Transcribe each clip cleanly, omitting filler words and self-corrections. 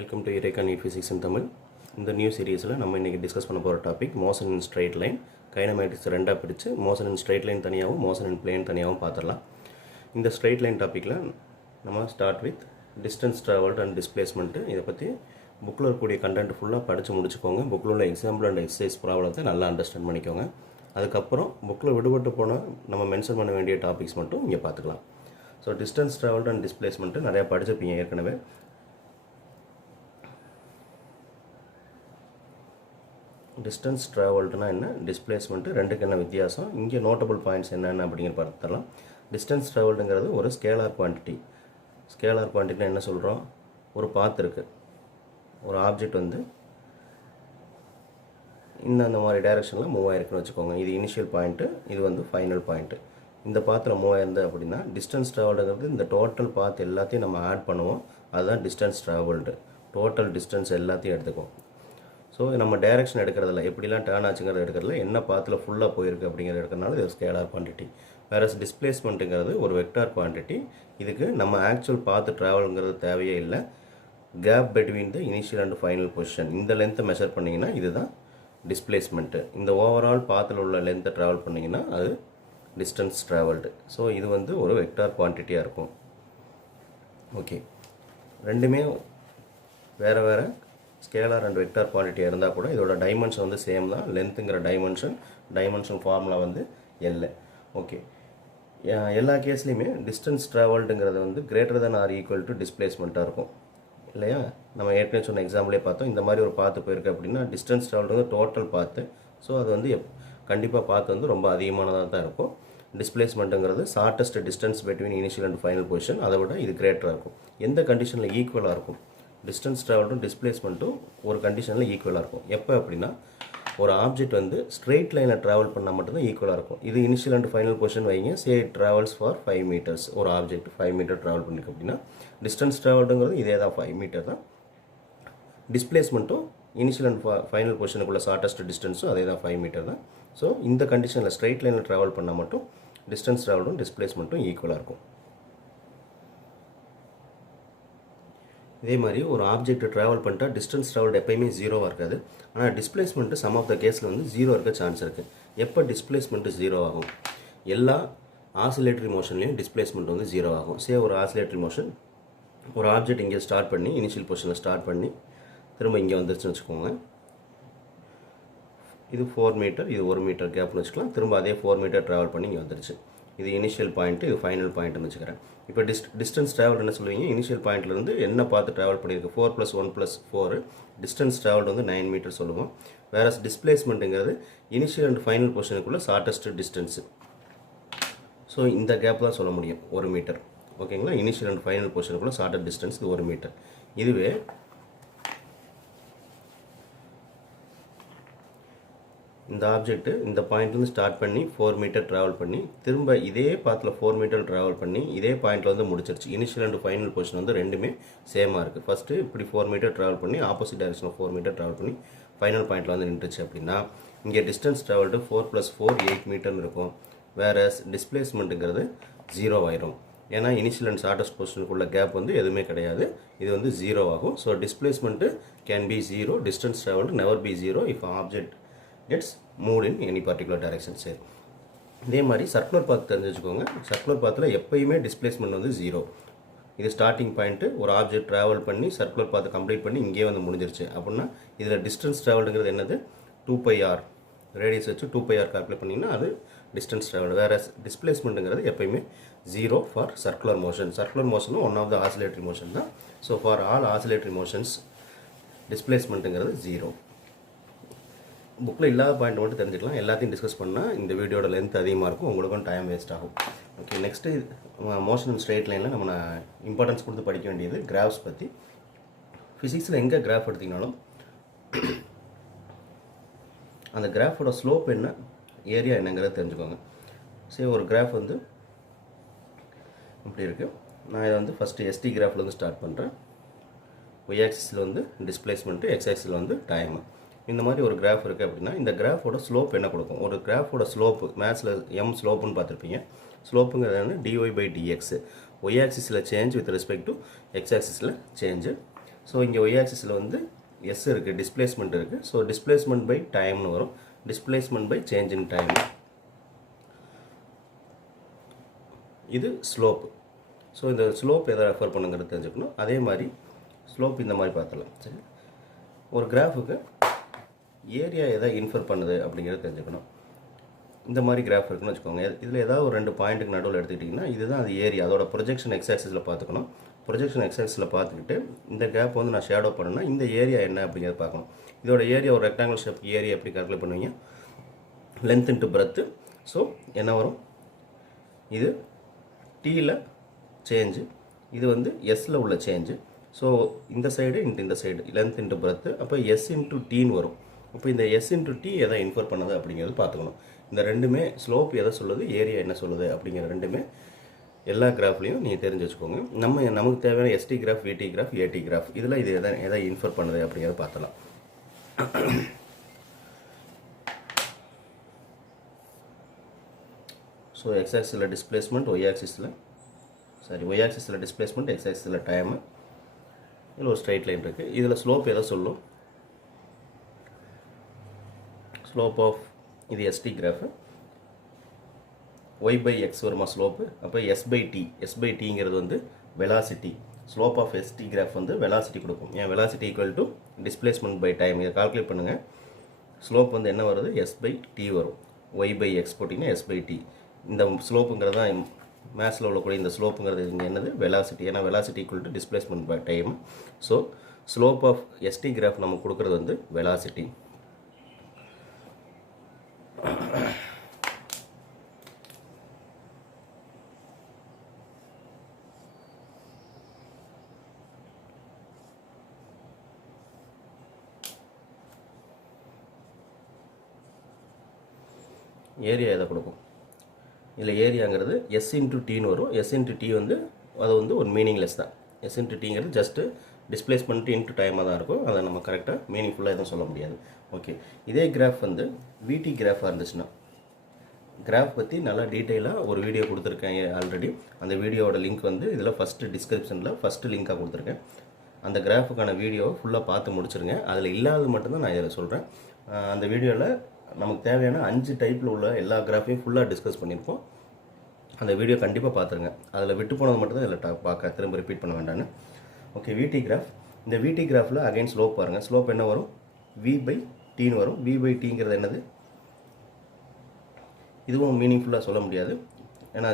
Welcome to EUREKA NEET Physics in Tamil. In the new series, we will discuss the topic motion in straight line. KINEMATICS ரெண்டா பிரிச்சு motion in straight line தனியாவும் motion in plane தனியாவும் பார்த்தறலாம். இந்த straight line topicல நம்ம start with distance traveled and displacement. இத பத்தி bookல இருக்கக்கூடிய content ஃபுல்லா படிச்சு முடிச்சுக்கோங்க. bookல உள்ள example and exercise ப்ராப்ளத்தை நல்லா அண்டர்ஸ்டாண்ட் பண்ணிக்கோங்க. அதுக்கு அப்புறம் bookல விடுபட்டு போன நம்ம மென்ஷன் பண்ண வேண்டிய டாபிக்ஸ் மட்டும் இங்க பார்த்துக்கலாம். So distance traveled and displacement நிறைய படிச்சிருப்பீங்க ஏற்கனவே. Distance traveled na enna displacement ரெண்டுக்கு என்ன வித்தியாசம் இங்க நோட்டபிள் பாயிண்ட்ஸ் என்னென்ன அப்படிங்கற பார்த்தறலாம். Distance traveled ங்கிறது ஒரு ஸ்கேலார் குவாண்டிட்டி. ஸ்கேலார் குவாண்டிட்டினா என்ன சொல்றோம்? ஒரு பாத் இருக்கு. ஒரு ஆப்ஜெக்ட் வந்து இந்த மாதிரி டைரக்ஷன்ல மூவ் ஆயிருக்குன்னு வெச்சுக்கோங்க. இது இனிஷியல் பாயிண்ட், இது வந்து ஃபைனல் பாயிண்ட். இந்த பாத்ல மூவ் ஆயிருந்தது அப்படினா டிஸ்டன்ஸ் traveledங்கிறது இந்த டோட்டல் பாத் எல்லாத்தையும் நம்ம ஆட் பண்ணுவோம். அதுதான் டிஸ்டன்ஸ் traveled. டோட்டல் டிஸ்டன்ஸ் எல்லாத்தையும் எடுத்துக்குவோம். ஸோ நம்ம டைரக்ஷன் எடுக்கிறதில்ல எப்படிலாம் டேர்ன் ஆச்சுங்கிறது எடுக்கிறதில்ல என்ன பாத்தில் ஃபுல்லாக போயிருக்கு அப்படிங்கிறது எடுக்கிறதுனால இது ஸ்கேலார் குவான்டிட்டி. வேறு டிஸ்பிளேஸ்மெண்ட்டுங்கிறது ஒரு வெக்டார் குவான்டிட்டி. இதுக்கு நம்ம ஆக்சுவல் பாத்து ட்ராவலுங்கிறது தேவையே இல்லை. Gap between the initial and final position இந்த லென்த்தை மெஷர் பண்ணிங்கன்னா இதுதான் டிஸ்பிளேஸ்மெண்ட்டு. இந்த ஓவரால் பாத்தில் உள்ள லென்த்தை ட்ராவல் பண்ணிங்கன்னா அது டிஸ்டன்ஸ் ட்ராவல்டு. ஸோ இது வந்து ஒரு வெக்டார் குவான்டிட்டியாக இருக்கும். ஓகே, ரெண்டுமே வேறு வேறு ஸ்கேலார் அண்ட் வெக்டார் குவான்டிட்டி இருந்தால் கூட இதோட டைமென்ஷன் வந்து சேம் தான். லென்த்துங்கிற டைமென்ஷன் ஃபார்முலா வந்து எல். ஓகே, எல்லா கேஸ்லையுமே டிஸ்டன்ஸ் ட்ராவல்டுங்கிறது வந்து greater than or equal to டிஸ்பிளேஸ்மெண்ட்டாக இருக்கும் இல்லையா? நம்ம ஏற்கனவே சொன்ன எக்ஸாம்பிளே பார்த்தோம். இந்த மாதிரி ஒரு பாத்து போயிருக்கு அப்படின்னா டிஸ்டன்ஸ் ட்ராவல்டு வந்து டோட்டல் பாத்து. ஸோ அது வந்து கண்டிப்பாக பாத்து வந்து ரொம்ப அதிகமானதாக தான் இருக்கும். டிஸ்பிளேஸ்மெண்ட்டுங்கிறது shortest distance between initial and final position. அதை விட இது கிரேட்டராக இருக்கும். எந்த கண்டிஷனில் ஈக்குவலாக இருக்கும்? டிஸ்டன்ஸ் ட்ராவல்டும் டிஸ்பிளேஸ்மெண்ட்டும் ஒரு கண்டிஷனில் ஈக்குவலாக இருக்கும். எப்போ அப்படின்னா ஒரு ஆப்ஜெக்ட் வந்து ஸ்ட்ரெயிட் லைனில் ட்ராவல் பண்ணால் மட்டும்தான் ஈக்குவலாக இருக்கும். இது இனிஷியல் அண்ட் ஃபைனல் பொசிஷன் வைங்க. சே ட்ராவல்ஸ் ஃபார் 5 மீட்டர்ஸ். ஒரு ஆப்ஜெக்ட் 5 மீட்டர் ட்ராவல் பண்ணிருக்கு அப்படின்னா டிஸ்டன்ஸ் ட்ராவல்டுங்கிறது இதே தான் 5 மீட்டர் தான். டிஸ்பிளேஸ்மெண்ட்டும் இனிஷியல் அண்ட் ஃபைனல் பொசிஷனுக்குள்ள ஷார்ட்டஸ்ட் டிஸ்டன்ஸும் அதே தான் 5 மீட்டர் தான். ஸோ இந்த கண்டிஷனில் ஸ்ட்ரெயிட் லைனில் ட்ராவல் பண்ணால் மட்டும் டிஸ்டன்ஸ் ட்ராவல்டும் டிஸ்பிளேஸ்மெண்ட்டும் ஈக்குவலாக இருக்கும். இதே மாதிரி ஒரு ஆப்ஜெக்ட் ட்ராவல் பண்ணிட்டா டிஸ்டன்ஸ் ட்ராவல்டு எப்பயுமே ஜீரோவாக இருக்காது. ஆனால் டிஸ்பிளேஸ்மெண்ட்டு சம் ஆஃப் த கேஸில் வந்து ஜீரோ இருக்க சான்ஸ் இருக்குது. எப்போ டிஸ்பிளேஸ்மெண்ட்டு ஜீரோ ஆகும்? எல்லா ஆசிலேட்டரி மோஷன்லேயும் டிஸ்பிளேஸ்மெண்ட் வந்து ஜீரோ ஆகும். சே ஒரு ஆசிலேட்டரி மோஷன் ஒரு ஆப்ஜெக்ட் இங்கே ஸ்டார்ட் பண்ணி இனிஷியல் பொசிஷனில் ஸ்டார்ட் பண்ணி திரும்ப இங்கே வந்துருச்சுன்னு வச்சுக்கோங்க. இது 4 மீட்டர், இது 1 மீட்டர் கேப்னு வச்சுக்கலாம். திரும்ப அதே 4 மீட்டர் ட்ராவல் பண்ணி இங்கே வந்துருச்சு. இது இனிஷியல் பாயிண்ட், இது ஃபைனல் பாயிண்ட்னு வச்சுக்கிறேன். இப்போ டிஸ்டன்ஸ் ட்ராவல் என்ன சொல்லுவீங்க? இனிஷியல் பாயிண்ட்லேருந்து என்ன பார்த்து ட்ராவல் பண்ணியிருக்கு? 4 + 1 + 4 டிஸ்டன்ஸ் ட்ராவல் வந்து 9 மீட்டர் சொல்லுவோம். வேறு டிஸ்பிளேஸ்மெண்ட்டுங்கிறது இனிஷியல் அண்ட் ஃபைனல் பொசிஷனுக்குள்ள ஷார்ட்டஸ்ட் டிஸ்டன்ஸு. ஸோ இந்த கேப் தான் சொல்ல முடியும் 1 மீட்டர். ஓகேங்களா? இனிஷியல் அண்ட் ஃபைனல் பொசிஷனுக்குள்ள ஷார்ட்டஸ்ட் டிஸ்டன்ஸ் இது 1 மீட்டர். இதுவே இந்த ஆப்ஜெக்ட் இந்த பாயிண்ட்லேருந்து ஸ்டார்ட் பண்ணி 4 மீட்டர் ட்ராவல் பண்ணி திரும்ப இதே பாத்தில் 4 மீட்டர் ட்ராவல் பண்ணி இதே பாயிண்ட்டில் வந்து முடிச்சிருச்சு. இனிஷியல் அண்ட் ஃபைனல் பொசிஷன் வந்து ரெண்டுமே சேமாக இருக்குது. ஃபஸ்ட்டு இப்படி 4 மீட்டர் ட்ராவல் பண்ணி ஆப்போசிட் டைரக்ஷனில் 4 மீட்டர் ட்ராவல் பண்ணி ஃபைனல் பாயிண்ட்டில் வந்து நின்றுச்சு அப்படின்னா இங்கே டிஸ்டன்ஸ் ட்ராவல்டு 4 + 4 8 மீட்டர்னு இருக்கும். வேறு டிஸ்பிளேஸ்மெண்ட்டுங்கிறது 0 ஆயிரும். ஏன்னா இனிஷியல் அண்ட் ஷார்ட்டஸ்ட் பொசிஷனுக்குள்ள கேப் வந்து எதுவுமே கிடையாது. இது வந்து 0 ஆகும். So displacement can be 0. Distance travelled never be 0 if object gets move in any particular direction. சரி, இதே மாதிரி சர்க்குலர் பாத் தெரிஞ்சு வச்சுக்கோங்க. சர்க்குலர் பாத்தில் எப்பயுமே டிஸ்பிளேஸ்மெண்ட் வந்து 0. இது ஸ்டார்டிங் பாயிண்ட்டு ஒரு ஆப்ஜெக்ட் ட்ராவல் பண்ணி சர்க்குலர் பாத்தை கம்ப்ளீட் பண்ணி இங்கே வந்து முடிஞ்சிருச்சு அப்படின்னா இதில் டிஸ்டன்ஸ் ட்ராவல்டுங்கிறது என்னது? 2πr. ரேடியஸ் வச்சு 2πr கால்குலேட் பண்ணிங்கன்னா அது டிஸ்டன்ஸ் ட்ராவல். வேறு டிஸ்பிளேஸ்மெண்ட்டுங்கிறது எப்பயுமே 0 ஃபார் சர்க்குலர் மோஷன். சர்க்குலர் மோஷனும் one of the oscillatory motion தான். So for all oscillatory motions டிஸ்பிளேஸ்மெண்ட்டுங்கிறது 0. புக்கில் இல்லாத பாயிண்ட் மட்டும் தெரிஞ்சுக்கலாம். எல்லாத்தையும் டிஸ்கஸ் பண்ணால் இந்த வீடியோட லென்த் அதிகமாக இருக்கும், உங்களுக்கும் டைம் வேஸ்ட் ஆகும். ஓகே, நெக்ஸ்ட்டு மோஷன் இன் ஸ்ட்ரெயிட் லைனில் நம்ம இம்பார்ட்டன்ஸ் கொடுத்து படிக்க வேண்டியது கிராஃப்ஸ் பற்றி. ஃபிசிக்ஸில் எங்கே கிராஃப் எடுத்திங்கனாலும் அந்த கிராஃபோட ஸ்லோப் என்ன, ஏரியா என்னங்கிறத தெரிஞ்சுக்கோங்க. சரி, ஒரு கிராஃப் வந்து இப்படி இருக்குது. நான் இதை வந்து ஃபஸ்ட்டு எஸ்டி கிராஃப்லேருந்து ஸ்டார்ட் பண்ணுறேன். ஒய் ஆக்சிஸில் வந்து டிஸ்பிளேஸ்மெண்ட்டு, எக்ஸ் ஆக்சிஸில் வந்து டைம். இந்த மாதிரி ஒரு கிராஃப் இருக்குது அப்படின்னா இந்த கிராஃபோட ஸ்லோப் என்ன கொடுக்கும்? ஒரு கிராஃபோட ஸ்லோப்பு மேத்ஸில் எம் ஸ்லோப்புன்னு பார்த்துருப்பீங்க. ஸ்லோப்புங்கிறது வந்து dy/dx. ஒய் ஆக்சிஸில் change with respect to X ஆக்சிஸில் சேஞ்சு. ஸோ இங்கே y ஆக்சிஸில் வந்து s இருக்குது, டிஸ்பிளேஸ்மெண்ட் இருக்குது. ஸோ டிஸ்பிளேஸ்மெண்ட் பை டைம்னு வரும், displacement by change in time. இது ஸ்லோப். ஸோ இந்த ஸ்லோப் எதை ரெஃபர் பண்ணுங்கிறது தெரிஞ்சுக்கணும். அதே மாதிரி ஸ்லோப் இந்த மாதிரி பார்த்துடலாம். சரி, ஒரு கிராஃபுக்கு ஏரியா எதை இன்ஃபர் பண்ணுது அப்படிங்கிறத தெரிஞ்சுக்கணும். இந்த மாதிரி கிராஃப் இருக்குன்னு வச்சுக்கோங்க. இதில் ஏதாவது ஒரு 2 பாயிண்ட்டுக்கு நடுவில் எடுத்துக்கிட்டிங்கன்னா இதுதான் அது ஏரியா. அதோட ப்ரொஜெக்ஷன் எக்ஸ் ஆக்சிஸில் பார்த்துக்கணும். ப்ரொஜெக்ஷன் எக்ஸ் ஆக்சிஸில் பார்த்துக்கிட்டு இந்த கேப் வந்து நான் ஷேடோ பண்ணேன்னா இந்த ஏரியா என்ன அப்படிங்கிறத பார்க்கணும். இதோட ஏரியா ஒரு ரெக்டாங்கிள் ஷேப் ஏரியா எப்படி கால்குலேட் பண்ணுவீங்க? Length into breadth. ஸோ என்ன வரும்? இது டீயில் சேஞ்சு, இது வந்து எஸ்ஸில் உள்ள சேஞ்சு. ஸோ இந்த சைடு இன்ட்டு இந்த சைடு லென்த் இன்ட்டு பிரெத்து. அப்போ எஸ் இன்ட்டு டீன்னு வரும். அப்போ இந்த எஸ் இன்ட்டு டி எதை இன்ஃபர் பண்ணுது அப்படிங்கிறது பார்த்துக்கணும். இந்த ரெண்டுமே ஸ்லோப் எதை சொல்லுது, ஏரியா என்ன சொல்லுது அப்படிங்கிற ரெண்டுமே எல்லா கிராஃப்லையும் நீங்கள் தெரிஞ்சு வச்சுக்கோங்க. நமக்கு தேவையான ST graph, VT graph, AT graph இதில் இது எதை இன்ஃபர் பண்ணுது அப்படிங்கிறத பார்த்தலாம். ஸோ எக்ஸ் ஆக்சிஸில் டிஸ்பிளேஸ்மெண்ட், ஒய் ஆக்சிஸில் டிஸ்பிளேஸ்மெண்ட், எக்ஸ் ஆக்சிஸில் டைமு. இதில் ஒரு ஸ்ட்ரைட் லைன் இருக்குது. இதில் ஸ்லோப் எதை சொல்லும்? ஸ்லோப் ஆஃப் இது ST graph, Y by X வருமா ஸ்லோப்பு. அப்போ எஸ் பை டிங்கிறது வந்து velocity. Slope of ST graph வந்து வெலாசிட்டி கொடுக்கும். ஏன் velocity equal to displacement by time. இதை கால்குலேட் பண்ணுங்கள். ஸ்லோப் வந்து என்ன வருது? எஸ் பை டி வரும். ஒய் பை எக்ஸ் போட்டிங்கன்னா எஸ் பை டி. இந்த ஸ்லோப்புங்கிறது தான் மேத்ஸில் உள்ளக்கூடிய இந்த ஸ்லோப்புங்கிறது இங்கே என்னது? வெலாசிட்டி. ஏன்னா velocity equal to displacement by time. So slope of ST graph நமக்கு கொடுக்குறது வந்து வெலாசிட்டி. ஏரியா எதை கொடுக்கும்? இதில் ஏரியாங்கிறது எஸ் இன்ட்டு டின்னு வரும். எஸ் இன்ட்டு டி வந்து அது வந்து ஒரு மீனிங்லெஸ் தான். எஸ் இன்ட்டு டிங்கிறது ஜஸ்ட்டு டிஸ்பிளேஸ்மெண்ட் இன்ட்டு டைமாக தான் இருக்கும். அதை நம்ம கரெக்டாக மீனிங்ஃபுல்லாக எதுவும் சொல்ல முடியாது. ஓகே, இதே கிராஃப் வந்து விடி கிராஃபாக இருந்துச்சுன்னா, கிராஃப் பற்றி நல்லா டீட்டெயிலாக ஒரு வீடியோ கொடுத்துருக்கேன் ஆல்ரெடி. அந்த வீடியோவோட லிங்க் வந்து இதில் ஃபஸ்ட்டு டிஸ்கிரிப்ஷனில் ஃபஸ்ட்டு லிங்காக கொடுத்துருக்கேன். அந்த கிராஃபுக்கான வீடியோவை ஃபுல்லாக பார்த்து முடிச்சுருங்க. அதில் இல்லாதது மட்டும்தான் நான் இதில் சொல்கிறேன். அந்த வீடியோவில் நமக்கு தேவையான 5 டைப்பில் உள்ள எல்லா கிராஃபையும் ஃபுல்லாக டிஸ்கஸ் பண்ணியிருக்கோம். அந்த வீடியோ கண்டிப்பாக பார்த்துருங்க. அதில் விட்டு போனது மட்டும் தான் இதில் பார்க்க திரும்ப ரிப்பீட் பண்ண வேண்டான்னு. ஓகே, விடி கிராஃப். இந்த விடி கிராஃபில் அகைன் ஸ்லோப் பாருங்கள். ஸ்லோப் என்ன வரும்? வி பை டின்னு வரும். வி பை டிங்கிறது என்னது? இதுவும் மீனிங்ஃபுல்லாக சொல்ல முடியாது. ஏன்னா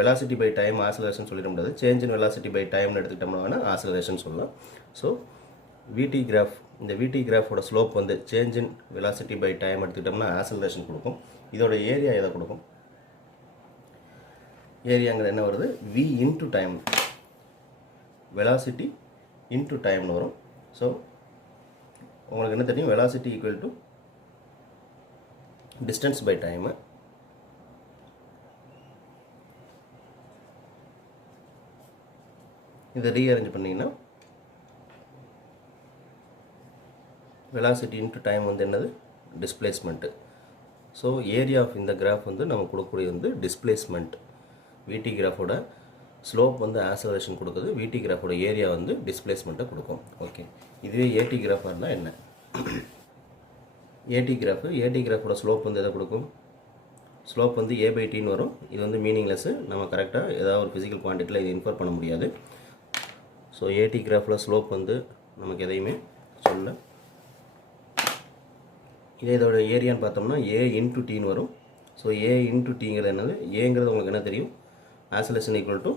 வெலாசிட்டி பை டைம் ஆசிலரேஷன் சொல்லிட முடியாது. சேஞ்ச் இன் வெலாசிட்டி பை டைம்னு எடுத்துக்கிட்டோம்னா வேணால் ஆசிலரேஷன் சொல்லலாம். ஸோ விடி கிராஃப், இந்த விடி கிராஃபோட ஸ்லோப் வந்து change in velocity by time எடுத்துக்கிட்டோம்னா ஆசிலரேஷன் கொடுக்கும். இதோட ஏரியா எதை கொடுக்கும்? ஏரியாங்கிறது என்ன வருது? V into time, velocity into டைம்னு வரும். ஸோ உங்களுக்கு என்ன தெரியும்? Velocity equal to distance by time. இதை ரீஅரேஞ்ச் பண்ணிங்கன்னா வெலாசிட்டி இன்ட்டு டைம் வந்து என்னது? டிஸ்பிளேஸ்மெண்ட்டு. ஸோ ஏரியா ஆஃப் இந்த கிராஃப் வந்து நம்ம கொடுக்கக்கூடியது வந்து டிஸ்பிளேஸ்மெண்ட். விடி கிராஃபோட ஸ்லோப் வந்து ஆக்சலரேஷன் கொடுக்குது. விடி கிராஃபோட ஏரியா வந்து டிஸ்பிளேஸ்மெண்ட்டை கொடுக்கும். ஓகே, இதுவே ஏடி கிராஃபாக இருந்தால் என்ன? ஏடி கிராஃபோட ஸ்லோப் வந்து எதை கொடுக்கும்? ஸ்லோப் வந்து ஏ பை டின்னு வரும். இது வந்து மீனிங்லெஸ்ஸு. நம்ம கரெக்டாக ஏதாவது ஒரு ஃபிசிக்கல் குவான்டிட்டியில் இது இன்ஃபர் பண்ண முடியாது. ஸோ ஏடி கிராஃபில் ஸ்லோப் வந்து நமக்கு எதையுமே சொல்ல. இதோட ஏரியான்னு பார்த்தோம்னா ஏ இன்ட்டு டின்னு வரும். ஸோ ஏ இன்ட்டு டிங்கிறது என்னது? ஏங்கிறது உங்களுக்கு என்ன தெரியும்? Acceleration equal to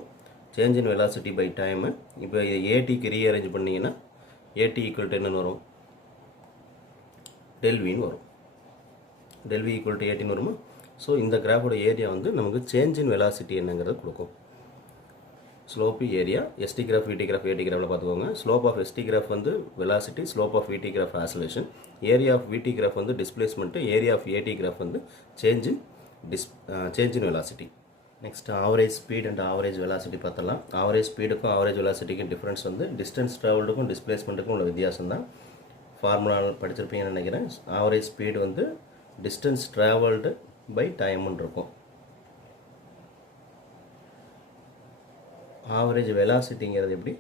change in velocity by time. இப்போ இதை ஏடிக்கு ரீஅரேஞ்ச் பண்ணிங்கன்னா ஏடி ஈக்குவல் டு என்னென்னு வரும்? டெல்வின்னு வரும். டெல்வி ஈக்குவல் டு ஏடின்னு வருமா? ஸோ இந்த கிராஃபோட ஏரியா வந்து நமக்கு சேஞ்ச் இன் வெலாசிட்டி என்னங்கிறது கொடுக்கும். Slope area. ST graph, VT graph, AT கிராஃபில் பார்த்துக்கோங்க. ஸ்லோப் ஆஃப் எஸ்டி கிராஃப் வந்து velocity, slope of VT graph oscillation, area of VT graph வந்து displacement, area of AT graph வந்து change in velocity. Next average speed and average velocity பார்த்தலாம். Average ஸ்பீடுக்கும் average வெலாசிட்டிக்கும் difference வந்து distance ட்ராவல்டுக்கும் டிஸ்பிளேஸ்மெண்ட்டுக்கும் உள்ள வித்தியாசம் தான். ஃபார்முலா படிச்சிருப்பீங்கன்னு நினைக்கிறேன். ஆவரேஜ் ஸ்பீடு வந்து டிஸ்டன்ஸ் ட்ராவல்டு பை டைம்னு இருக்கும். ஆவரேஜ் வெலாசிட்டிங்கிறது எப்படி?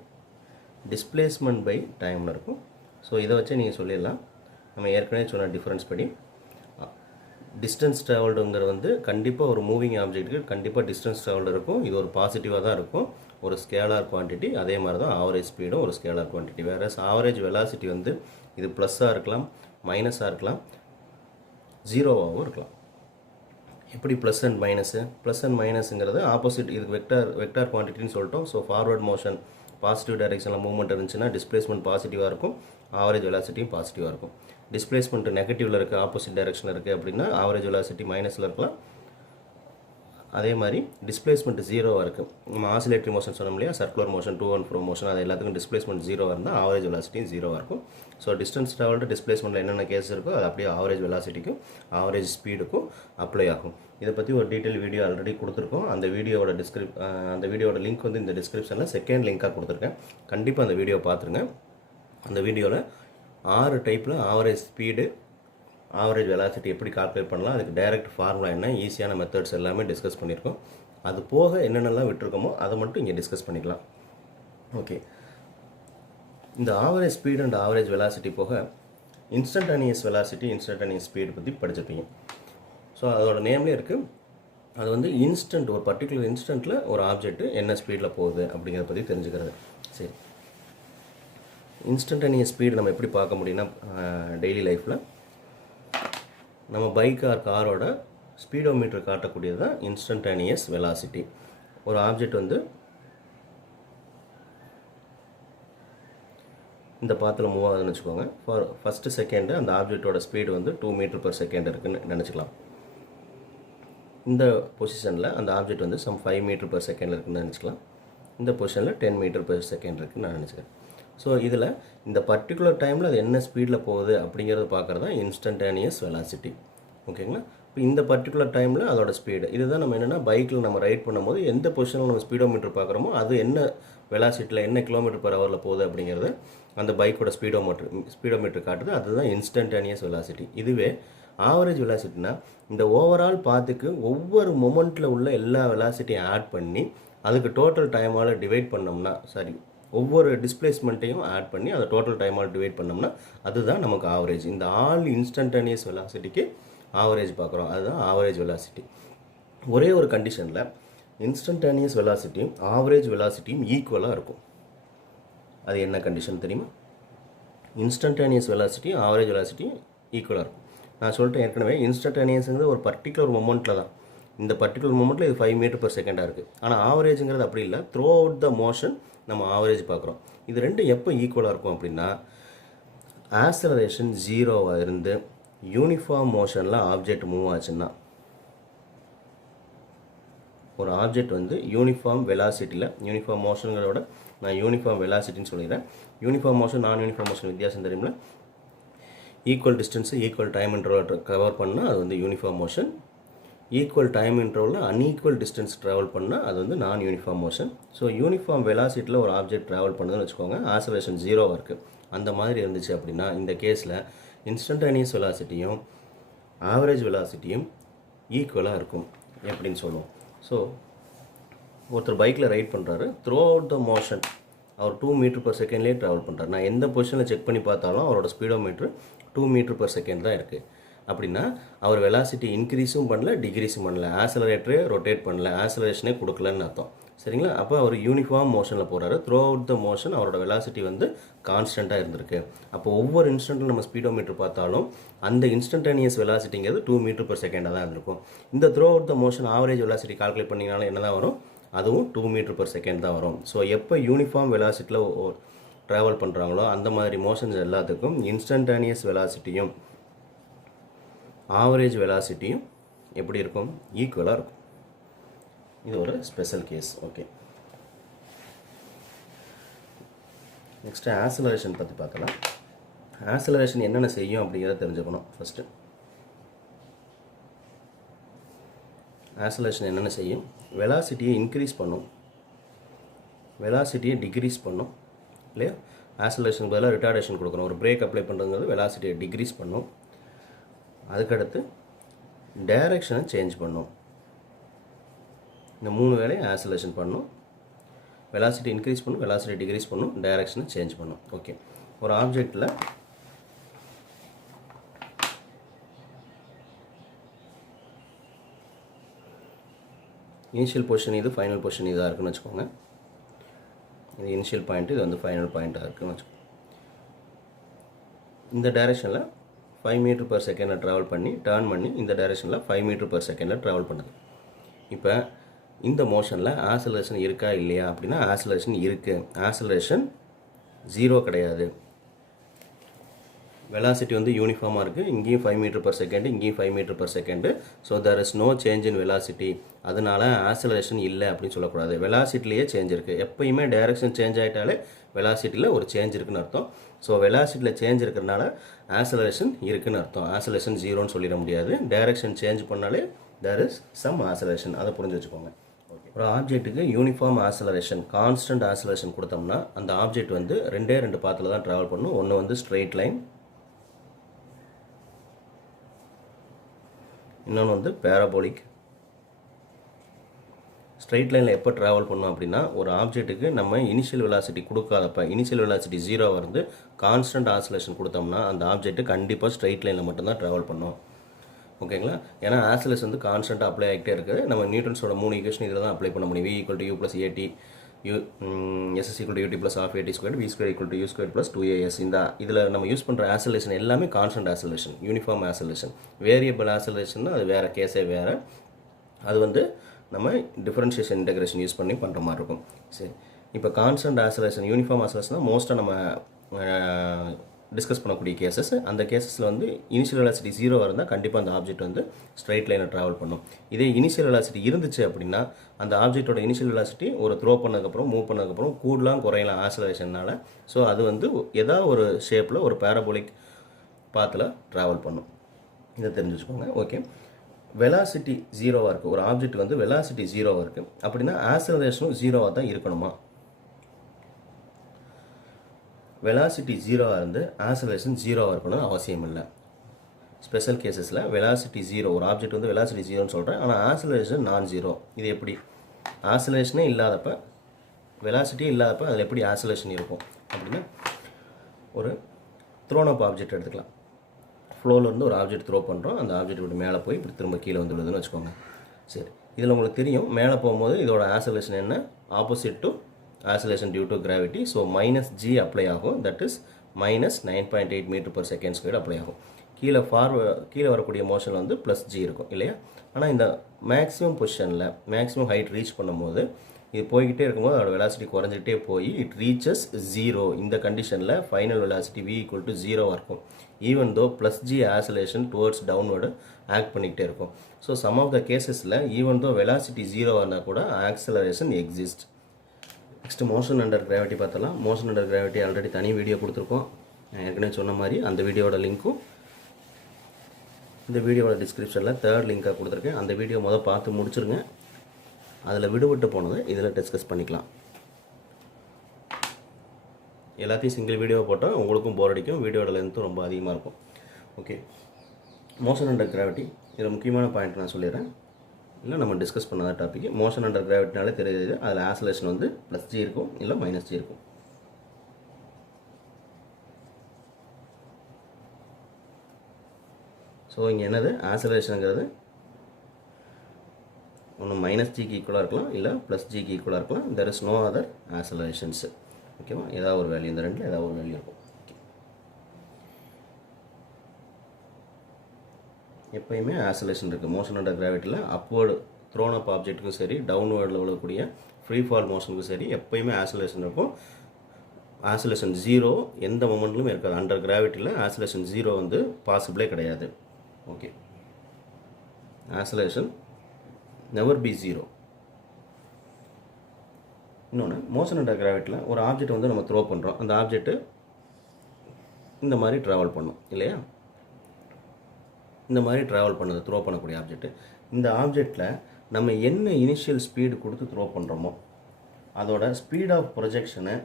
டிஸ்பிளேஸ்மெண்ட் பை டைம்னு இருக்கும். ஸோ இதை வச்சு நீங்கள் சொல்லிடலாம். நம்ம ஏற்கனவே சொன்ன டிஃப்ரென்ஸ் படி டிஸ்டன்ஸ் ட்ராவல்டுங்கிறது வந்து கண்டிப்பாக ஒரு மூவிங் ஆப்ஜெக்ட்டுக்கு கண்டிப்பாக டிஸ்டன்ஸ் ட்ராவல்டு இருக்கும். இது ஒரு பாசிட்டிவாக தான் இருக்கும், ஒரு ஸ்கேலார் குவான்டிட்டி. அதே மாதிரி தான் ஆவரேஜ் ஸ்பீடும் ஒரு ஸ்கேலார் குவான்டிட்டி. வேறு ஆவரேஜ் வெலாசிட்டி வந்து இது ப்ளஸ்ஸாக இருக்கலாம், மைனஸாக இருக்கலாம், ஜீரோவாகவும் இருக்கலாம். எப்படி plus and minus? Plus and மைனஸுங்கிறது ஆப்போசிட், இதுக்கு வெக்டார் குவான்டிட்டின்னு சொல்லிட்டோம். ஸோ ஃபார்வர்ட் மோஷன் பாசிட்டிவ் டைரெக்ஷனில் மூவ்மெண்ட் இருந்துச்சுன்னா டிஸ்பிளேஸ்மெண்ட் பாசிட்டிவாக இருக்கும், ஆவரேஜ் வெலாசிட்டியும் பாசிட்டிவாக இருக்கும். டிஸ்பிளேஸ்மெண்ட் நெகட்டிவில் இருக்குது, ஆப்போசிட் டைரெக்ஷனில் இருக்குது அப்படின்னா ஆவரேஜ் வெலாசிட்டி மைனஸில் இருக்கலாம். அதே மாதிரி டிஸ்பிளேஸ்மெண்ட் ஜீரோவாக இருக்குது. நம்ம ஆசிலேட்டரி மோஷன் சொன்னோம் இல்லையா, circular motion, to and fro motion, அது எல்லாத்துக்கும் டிஸ்பிளேஸ்மெண்ட் ஜீரோவாக இருந்தால் ஆவரேஜ் வெலாசிட்டியும் ஜீரோவாக இருக்கும். ஸோ டிஸ்டன்ஸ் ட்ராவல்டு டிஸ்பிளேஸ்மெண்ட்டில் என்னென்ன கேஸ் இருக்கோ அது அப்படியே ஆவரேஜ் வெலாசிட்டிக்கும் ஆவரேஜ் ஸ்பீடுக்கும் அப்ளை ஆகும். இதை பற்றி ஒரு டீட்டெயில் வீடியோ ஆல்ரெடி கொடுத்துருக்கோம். அந்த வீடியோவோட லிங்க் வந்து இந்த டிஸ்கிரிப்ஷனில் செகண்ட் லிங்காக கொடுத்துருக்கேன். கண்டிப்பாக அந்த வீடியோ பார்த்துருங்க. அந்த வீடியோவில் 6 டைப்பில் ஆவரேஜ் ஸ்பீடு, ஆவரேஜ் வெலாசிட்டி எப்படி கால்குலேட் பண்ணலாம், அதுக்கு டைரக்ட் ஃபார்முலா என்ன, ஈஸியான மெத்தட்ஸ் எல்லாமே டிஸ்கஸ் பண்ணியிருக்கோம். அது போக என்னென்னலாம் விட்டுருக்கோமோ அதை மட்டும் இங்கே டிஸ்கஸ் பண்ணிக்கலாம். ஓகே, இந்த average speed and average velocity போக இன்ஸ்டன்டானியஸ் வெலாசிட்டி, இன்ஸ்டன்டானியஸ் ஸ்பீடு பற்றி படிச்சிருப்பீங்க. ஸோ அதோட நேம்லேயே இருக்குது. அது வந்து இன்ஸ்டன்ட், ஒரு பர்டிகுலர் இன்ஸ்டன்ட்டில் ஒரு ஆப்ஜெக்ட் என்ன ஸ்பீடில் போகுது அப்படிங்கிறத பற்றி தெரிஞ்சுக்கிறது. சரி, இன்ஸ்டன்டானியஸ் ஸ்பீடு நம்ம எப்படி பார்க்க முடியும்னா, டெய்லி லைஃப்பில் நம்ம பைக் ஆர் காரோட ஸ்பீடோமீட்டர் காட்டக்கூடியது தான் இன்ஸ்டன்டானியஸ் வெலாசிட்டி. ஒரு ஆப்ஜெக்ட் வந்து இந்த பாத்தில் மூவ் ஆகுதுன்னு வச்சுக்கோங்க. ஃபார் ஃபஸ்ட்டு செகண்டு அந்த ஆப்ஜெக்டோட ஸ்பீடு வந்து 2 மீட்டர்/செகண்ட் இருக்குதுன்னு நினச்சிக்கலாம். இந்த பொசிஷனில் அந்த ஆப்ஜெக்ட் வந்து சம் 5 மீட்டர்/செகண்ட் இருக்குதுன்னு நினச்சிக்கலாம். இந்த பொசிஷனில் 10 மீட்டர்/செகண்ட் இருக்குதுன்னு நான் நினச்சிக்கிறேன். ஸோ இதில் இந்த பர்டிகுலர் டைமில் அது என்ன ஸ்பீடில் போகுது அப்படிங்கிறத பார்க்குறது தான் இன்ஸ்டன்டானியஸ் வெலாசிட்டி. ஓகேங்களா? இப்போ இந்த பர்டிகுலர் டைமில் அதோட ஸ்பீடு இதுதான் நம்ம என்னென்னா பைக்கில் நம்ம ரைட் பண்ணும்போது எந்த பொசிஷனில் நம்ம ஸ்பீடோமீட்டர் பார்க்குறோமோ அது என்ன வெலாசிட்டியில் என்ன km/h போகுது அப்படிங்கிறது அந்த பைக்கோட ஸ்பீடோமீட்டர் காட்டுது. அதுதான் இன்ஸ்டன்டானியஸ் வெலாசிட்டி. இதுவே ஆவரேஜ் வெலாசிட்டினா இந்த ஓவரால் பாத்துக்கு ஒவ்வொரு மொமெண்ட்டில் உள்ள எல்லா வெலாசிட்டியும் ஆட் பண்ணி அதுக்கு டோட்டல் டைமால் டிவைட் பண்ணோம்னா, ஒவ்வொரு டிஸ்பிளேஸ்மெண்ட்டையும் ஆட் பண்ணி அதை டோட்டல் டைமால் டிவைட் பண்ணோம்னா அதுதான் நமக்கு ஆவரேஜ். இந்த ஆல் இன்ஸ்டன்டானியஸ் வெலாசிட்டிக்கு ஆவரேஜ் பார்க்குறோம், அதுதான் ஆவரேஜ் வெலாசிட்டி. ஒரே ஒரு கண்டிஷனில் இன்ஸ்டன்டானியஸ் வெலாசிட்டியும் ஆவரேஜ் வெலாசிட்டியும் ஈக்குவலாக இருக்கும். அது என்ன கண்டிஷன் தெரியுமா? இன்ஸ்டன்டானியஸ் வெலாசிட்டியும் ஆவரேஜ் வெலாசிட்டியும் ஈக்குவலாக இருக்கும். நான் சொல்லிட்டேன் ஏற்கனவே, இன்ஸ்டன்டானியஸ்ங்கிறது ஒரு பர்டிகுலர் மொமெண்ட்டில் தான். இந்த பர்டிகுலர் மொமெண்ட்டில் இது 5 மீட்டர்/செகண்டாக இருக்குது. ஆனால் ஆவரேஜுங்கிறது அப்படி இல்லை. த்ரூ அவுட் த மோஷன் நம்ம ஆவரேஜ் பார்க்குறோம். இது ரெண்டும் எப்போ ஈக்குவலாக இருக்கும் அப்படின்னா, ஆக்சலரேஷன் 0வாக இருந்து யூனிஃபார்ம் மோஷனில் ஆப்ஜெக்ட் மூவ் ஆச்சுன்னா, ஒரு ஆப்ஜெக்ட் வந்து யூனிஃபார்ம் வெலாசிட்டியில், யூனிஃபார்ம் மோஷனுங்கிறத விட நான் யூனிஃபார்ம் வெலாசிட்டின்னு சொல்லிடுறேன். Uniform motion non uniform motion வித்தியாசம் தெரியுமில்ல? Equal distance equal time interval cover பண்ணால் அது வந்து யூனிஃபார்ம் மோஷன். ஈக்குவல் டைம் இன்டர்வலில் அன்ஈக்குவல் டிஸ்டன்ஸ் ட்ராவல் பண்ணால் அது வந்து non uniform motion. So uniform வெலாசிட்டியில் ஒரு ஆப்ஜெக்ட் ட்ராவல் பண்ணுதுன்னு வச்சுக்கோங்க, ஆக்சலரேஷன் 0வாக இருக்குது. அந்த மாதிரி இருந்துச்சு அப்படின்னா இந்த கேஸில் இன்ஸ்டன்டானியஸ் வெலாசிட்டியும் ஆவரேஜ் வெலாசிட்டியும் ஈக்குவலாக இருக்கும் எப்படின்னு சொல்லுவோம். ஸோ ஒருத்தர் பைக்கில் ரைட் பண்ணுறாரு, த்ரூ அவுட் த மோஷன் அவர் 2 மீட்டர்/செகண்ட்லேயே ட்ராவல் பண்ணுறாரு. நான் எந்த பொசிஷனில் செக் பண்ணி பார்த்தாலும் அவரோட ஸ்பீடோமீட்டர் 2 மீட்டர்/செகண்ட் தான் இருக்குது. அப்படின்னா அவர் வெலாசிட்டி இன்க்ரீஸும் பண்ணல, டிக்ரீஸும் பண்ணல, ஆக்சலரேட்டரே ரொட்டேட் பண்ணல, ஆக்சலரேஷனே கொடுக்கலன்னு அர்த்தம். சரிங்களா? அப்போ அவர் யூனிஃபார்ம் மோஷனில் போகிறாரு. த்ரூ அவுட் த மோஷன் அவரோட வெலாசிட்டி வந்து கான்ஸ்டண்ட்டாக இருந்திருக்கு. அப்போ ஒவ்வொரு இன்ஸ்டன்ட்டில் நம்ம ஸ்பீடோமீட்டர் பார்த்தாலும் அந்த இன்ஸ்டன்டானியஸ் வெலாசிட்டிங்கிறது 2 மீட்டர்/செகண்டாக தான் இருந்திருக்கும். இந்த throughout the motion average velocity calculate பண்ணிங்கனாலும் என்ன தான் வரும்? அதுவும் 2 மீட்டர்/செகண்ட் தான் வரும். ஸோ எப்போ யூனிஃபார்ம் வெலாசிட்டியில் ட்ராவல் பண்ணுறாங்களோ அந்த மாதிரி மோஷன்ஸ் எல்லாத்துக்கும் இன்ஸ்டன்டானியஸ் வெலாசிட்டியும் ஆவரேஜ் வெலாசிட்டியும் எப்படி இருக்கும்? ஈக்குவலாக இருக்கும். இது ஒரு special case. Okay, next acceleration பற்றி பார்க்கலாம். ஆக்சலரேஷன் என்னென்ன செய்யும் அப்படிங்கிறத தெரிஞ்சுக்கணும். ஃபஸ்ட்டு ஆக்சலரேஷன் என்னென்ன செய்யும்? வெலாசிட்டியை இன்க்ரீஸ் பண்ணும், வெலாசிட்டியை டிக்ரீஸ் பண்ணும் இல்லையா? ஆக்சலரேஷனுக்கு பதிலாக ரிட்டார்டேஷன் கொடுக்கணும். ஒரு பிரேக் அப்ளை பண்ணுறது வெலாசிட்டியை டிக்ரீஸ் பண்ணும். அதுக்கடுத்து டைரக்ஷனை சேஞ்ச் பண்ணும். இந்த 3 வேலையை ஆக்சலரேஷன் பண்ணும். வெலாசிட்டி இன்க்ரீஸ் பண்ணும், வெலாசிட்டி டிக்ரீஸ் பண்ணும், டைரக்ஷனை சேஞ்ச் பண்ணும். ஓகே, ஒரு ஆப்ஜெக்டில் இனிஷியல் பொசிஷன் இது, ஃபைனல் பொசிஷன் இதாக இருக்குன்னு வச்சுக்கோங்க. இது இனிஷியல் பாயிண்ட், இது வந்து ஃபைனல் பாயிண்ட்டாக இருக்குன்னு வச்சுக்கோங்க. இந்த டைரெக்ஷனில் 5 மீட்டர் பர் செகண்டில் ட்ராவல் பண்ணி டர்ன் பண்ணி இந்த டைரெக்ஷனில் 5 மீட்டர் பர் செகண்டில் ட்ராவல் பண்ணுது. இப்போ இந்த மோஷனில் ஆக்சலரேஷன் இருக்கா இல்லையா அப்படின்னா ஆக்சலரேஷன் இருக்குது. ஆக்சலரேஷன் 0 கிடையாது. வெலாசிட்டி வந்து யூனிஃபார்மாக இருக்குது. இங்கேயும் 5 மீட்டர் பர் செகண்டு, இங்கேயும் 5 metre per second. So there is no change in velocity. அதனால ஆக்சலரேஷன் இல்லை அப்படின்னு சொல்லக்கூடாது. வெலாசிட்டிலேயே சேஞ்ச் இருக்குது. எப்பயுமே டைரக்ஷன் சேஞ்ச் ஆகிட்டாலே வெலாசிட்டியில் ஒரு சேஞ்ச் இருக்குன்னு அர்த்தம். ஸோ வெலாசிட்டியில் சேஞ்ச் இருக்கிறதுனால ஆக்சலரேஷன் இருக்குன்னு அர்த்தம். ஆக்சலரேஷன் 0ன்னு சொல்லிட முடியாது. டைரக்ஷன் சேஞ்ச் பண்ணாலே தேர் இஸ் சம் ஆக்சலரேஷன். அதை புரிஞ்சு வச்சுக்கோங்க. ஒரு ஆப்ஜெக்ட்டுக்கு யூனிஃபார்ம் ஆக்சலரேஷன், கான்ஸ்டன்ட் ஆக்சலரேஷன் கொடுத்தோம்னா அந்த ஆப்ஜெக்ட் வந்து ரெண்டு பாத்தில் தான் ட்ராவல் பண்ணும். ஒன்று வந்து ஸ்ட்ரெயிட் லைன், இன்னொன்று வந்து பேராபோலிக். ஸ்ட்ரெயிட் லைனில் எப்போ ட்ராவல் பண்ணோம் அப்படின்னா ஒரு ஆப்ஜெக்ட்டுக்கு நம்ம இனிஷியல் வெலாசிட்டி கொடுக்காதப்ப, இனிஷியல் வெலாசிட்டி 0 வந்து கான்ஸ்டன்ட் ஆக்சலரேஷன் கொடுத்தோம்னா அந்த ஆப்ஜெக்ட்டு கண்டிப்பாக ஸ்ட்ரெயிட் லைனில் மட்டும்தான் ட்ராவல் பண்ணும். ஓகேங்களா? ஏன்னா ஆக்சலரேஷன் வந்து கான்ஸ்டன்ட்டாக அப்ளை ஆகிட்டே இருக்குது. நம்ம நியூட்டன்ஸோட 3 ஈக்குவேஷன் இதில் தான் அப்ளை பண்ண முடியும். v = u + at, s = ut + half at squared, v square = u squared + 2as. இந்த இதில் நம்ம யூஸ் பண்ணுற ஆக்சலரேஷன் எல்லாமே constant acceleration, uniform acceleration. Variable ஆக்சலரேஷன்னா அது வேறு கேஸே வேறு. அது வந்து நம்ம டிஃபரன்ஷியேஷன் இன்டெகிரேஷன் யூஸ் பண்ணி பண்ணுற மாதிரி இருக்கும். சரி, இப்போ கான்ஸ்டன்ட் ஆக்சலரேஷன், யூனிஃபார்ம் ஆக்சலரேஷன் தான் மோஸ்ட்டாக நம்ம டிஸ்கஸ் பண்ணக்கூடிய கேசஸ். அந்த கேசஸில் வந்து இனிஷியல் வெலாசிட்டி 0 இருந்தால் கண்டிப்பாக அந்த ஆப்ஜெக்ட் வந்து ஸ்ட்ரைட் லைனில் ட்ராவல் பண்ணும். இதே இனிஷியல் வெலாசிட்டி இருந்துச்சு அப்படின்னா அந்த ஆப்ஜெக்டோட இனிஷியல் வெலாசிட்டி ஒரு த்ரோ பண்ணதுக்கப்புறம் மூவ் பண்ணதுக்கப்புறம் கூடலாம் குறையலாம் ஆக்சலரேஷனால். ஸோ அது வந்து ஏதாவது ஒரு ஷேப்பில் ஒரு பேராபோலிக் பாத்தில் ட்ராவல் பண்ணும். இதை தெரிஞ்சு வச்சுக்கோங்க. ஓகே, வெலாசிட்டி 0வாக இருக்குது. ஒரு ஆப்ஜெக்ட் வந்து வெலாசிட்டி 0வாக இருக்குது அப்படின்னா ஆக்சலரேஷனும் 0வாக தான் இருக்கணுமா? வெலாசிட்டி 0வாக இருந்து ஆக்சலரேஷன் 0வாக இருக்கணும்னு அவசியம் இல்லை. ஸ்பெஷல் கேசஸில் வெலாசிட்டி 0, ஒரு ஆப்ஜெக்ட் வந்து வெலாசிட்டி 0ன்னு சொல்கிறேன், ஆனால் ஆக்சலரேஷன் நான் 0. இது எப்படி? ஆக்சலரேஷனே இல்லாதப்ப, வெலாசிட்டியே இல்லாதப்ப அதில் எப்படி ஆக்சலரேஷன் இருக்கும் அப்படின்னா, ஒரு த்ரோன் அப் ஆப்ஜெக்ட் எடுத்துக்கலாம். ஃப்ளோலேருந்து ஒரு ஆப்ஜெக்ட் த்ரோ பண்ணுறோம், அந்த ஆப்ஜெக்ட் இப்படி மேலே போய் இப்படி திரும்ப கீழே வந்து விழுதுன்னு வச்சுக்கோங்க. சரி, இதில் உங்களுக்கு தெரியும் மேலே போகும்போது இதோட ஆக்சலரேஷன் என்ன? Opposite to acceleration due to gravity. So -g apply ஆகும். தட் இஸ் -9.8 m/s² அப்ளை ஆகும். கீழே வரக்கூடிய மோஷனில் வந்து +g இருக்கும் இல்லையா? ஆனால் இந்த மேக்ஸிமம் பொசிஷனில் மேக்ஸிமம் ஹைட் ரீச் பண்ணும்போது இது போய்கிட்டே இருக்கும்போது அதோட வெலாசிட்டி குறைஞ்சிட்டே போய் இட் ரீச்சஸ் 0. இந்த கண்டிஷனில் ஃபைனல் வெலாசிட்டி v = 0 இருக்கும். Even though +g acceleration towards downward act பண்ணிக்கிட்டே இருக்கும். ஸோ சம் ஆஃப் த கேசஸில் ஈவன் தோ வெலாசிட்டி 0 இருந்தால் கூட acceleration exist. Next motion under gravity பார்த்தலாம். மோஷன் அண்டர் கிராவிட்டி ஆல்ரெடி தனி வீடியோ கொடுத்துருக்கோம். நான் ஏற்கனவே சொன்ன மாதிரி அந்த வீடியோட லிங்க்கும் இந்த வீடியோட டிஸ்கிரிப்ஷனில் 3rd லிங்காக கொடுத்துருக்கேன். அந்த வீடியோ பார்த்து முடிச்சுருங்க. அதில் விடுபட்டு போனதை இதில் டிஸ்கஸ் பண்ணிக்கலாம். எல்லாத்தையும் சிங்கிள் வீடியோ போட்டால் உங்களுக்கும் போர் அடிக்கும், வீடியோட லென்த்தும் ரொம்ப அதிகமாக இருக்கும். ஓகே, மோஷன் அண்டர் கிராவிட்டி இதில் முக்கியமான பாயிண்ட் நான் சொல்லிடுறேன். இல்லை நம்ம டிஸ்கஸ் பண்ணாத டாபிக். மோஷன் அண்டர் கிராவிட்டினாலே தெரியுது, அதில் ஆக்சலேஷன் வந்து +g இருக்கும், இல்லை -g இருக்கும். ஸோ இங்கே என்னது ஆக்சலேஷனுங்கிறது ஒன்று -gக்கு ஈக்குவலாக இருக்கலாம், இல்லை +gக்கு ஈக்குவலாக இருக்கலாம். There is no other accelerations. ஓகேவா? ஏதாவது ஒரு வேல்யூ, இந்த ரெண்டில் ஏதாவது ஒரு வேல்யூ இருக்கும். எப்பயுமே ஆக்சலேஷன் இருக்குது மோஷன் அண்டர் கிராவிட்டியில். அப்வர்டு த்ரோன் அப் ஆப்ஜெக்ட்டுக்கும் சரி, டவுன்வர்டில் விழக்கூடிய ஃப்ரீ ஃபால் மோஷனுக்கும் சரி எப்பயுமே ஆக்சலேஷன் இருக்கும். ஆக்சலேஷன் 0 எந்த மொமெண்ட்லையும் இருக்காது. அண்டர் கிராவிட்டியில் ஆக்சலேஷன் 0 வந்து பாசிபிளே கிடையாது. Okay, acceleration never be 0. இன்னொன்று, மோஷன் அண்டர் கிராவிட்டியில் ஒரு ஆப்ஜெக்ட் வந்து நம்ம த்ரோ பண்ணுறோம், அந்த ஆப்ஜெக்ட்டு இந்த மாதிரி ட்ராவல் பண்ணும் இல்லையா? இந்த மாதிரி ட்ராவல் பண்ணது த்ரோ பண்ணக்கூடிய ஆப்ஜெக்ட்டு. இந்த ஆப்ஜெக்டில் நம்ம என்ன இனிஷியல் ஸ்பீடு கொடுத்து த்ரோ பண்ணுறோமோ அதோட ஸ்பீட் ஆஃப் ப்ரொஜெக்ஷனை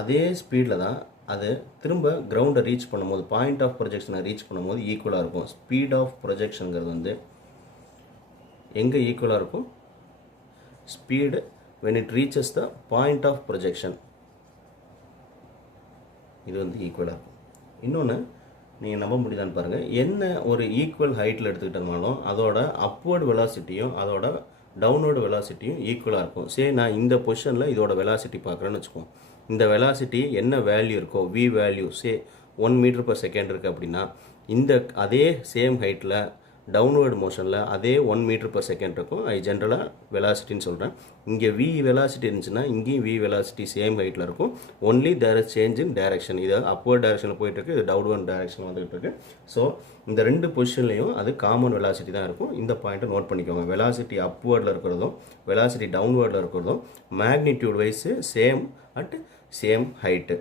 அதே ஸ்பீடில் தான் அது திரும்ப கிரவுண்டை ரீச் பண்ணும்போது, பாயிண்ட் ஆஃப் ப்ரொஜெக்ஷனை ரீச் பண்ணும்போது ஈக்குவலாக இருக்கும். ஸ்பீட் ஆஃப் ப்ரொஜெக்ஷனுங்கிறது வந்து எங்கே ஈக்குவலாக இருக்கும்? Speed when it reaches the point of projection. இது வந்து ஈக்குவலாக இருக்கும். இன்னொன்று நீங்கள் நம்ப முடியுதான்னு பாருங்கள். என்ன ஒரு ஈக்குவல் ஹைட்டில் எடுத்துக்கிட்டோம்னாலும் அதோட அப்வர்டு வெலாசிட்டியும் அதோட டவுன்வர்டு வெலாசிட்டியும் ஈக்குவலாக இருக்கும். சரி, நான் இந்த பொசிஷனில் இதோட வெலாசிட்டி பார்க்குறேன்னு வச்சுக்கோங்க. இந்த வெலாசிட்டி என்ன வேல்யூ இருக்கோ, வி வேல்யூ 1 மீட்டர்/செகண்ட் இருக்குது அப்படின்னா, இந்த அதே சேம் ஹைட்டில் டவுன்வர்டு மோஷனில் அதே 1 மீட்டர்/செகண்ட் இருக்கும். அது ஜென்ரலாக வெலாசிட்டின்னு சொல்கிறேன். இங்கே வி வெலாசிட்டி இருந்துச்சுன்னா இங்கேயும் வி வெலாசிட்டி சேம் ஹைட்டில் இருக்கும். Only there is change in direction. இது அப்வர்ட் டைரக்ஷனில் போயிட்டுருக்கு, இது டவுன்வர்ட் டைரக்ஷன் வந்துகிட்டு இருக்கு. ஸோ இந்த ரெண்டு பொசிஷன்லையும் அது காமன் வெலாசிட்டி தான் இருக்கும். இந்த பாயிண்ட்டை நோட் பண்ணிக்கோங்க. வெலாசிட்டி அப்வர்டில் இருக்கிறதும் வெலாசிட்டி டவுன்வர்டில் இருக்கிறதும் magnitude wise same at same height.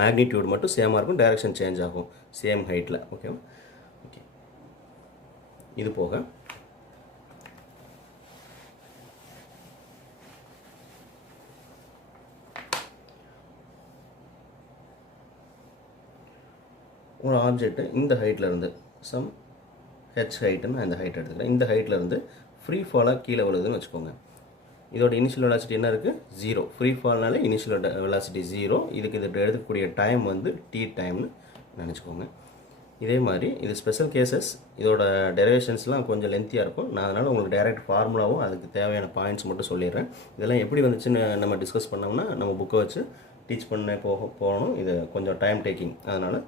Magnitude மட்டும் சேமாக இருக்கும், டைரக்ஷன் சேஞ்ச் ஆகும் சேம் ஹைட்டில். ஓகேவா? ஓகே, இது போக ஒரு ஆப்ஜெக்ட் இந்த ஹைட்டில் இருந்து சம் ஹெச் ஹைட்டுன்னு இந்த ஹைட் எடுத்துக்கிறேன். இந்த ஹைட்டில் இருந்து ஃப்ரீ ஃபாலாக கீழே விழுதுன்னு வச்சுக்கோங்க. இதோட இனிஷியல் வெலாசிட்டி என்ன இருக்குது? 0. ஃப்ரீ ஃபால்னால இனிஷியல் வெலாசிட்டி 0. இதுக்கு இது எடுக்கக்கூடிய டைம் வந்து டி டைம்னு நினச்சிக்கோங்க. இதே மாதிரி இது ஸ்பெஷல் கேசஸ், இதோட டெரிவேஷன்ஸ்லாம் கொஞ்சம் லென்த்தியாக இருக்கும். நான் அதனால் உங்களுக்கு டைரக்ட் ஃபார்முலாவும் அதுக்கு தேவையான பாயிண்ட்ஸ் மட்டும் சொல்லிடுறேன். இதெல்லாம் எப்படி வந்துச்சுன்னு நம்ம டிஸ்கஸ் பண்ணோம்னா நம்ம புக்கை வச்சு டீச் பண்ண போகணும். இது கொஞ்சம் டைம் டேக்கிங். அதனால்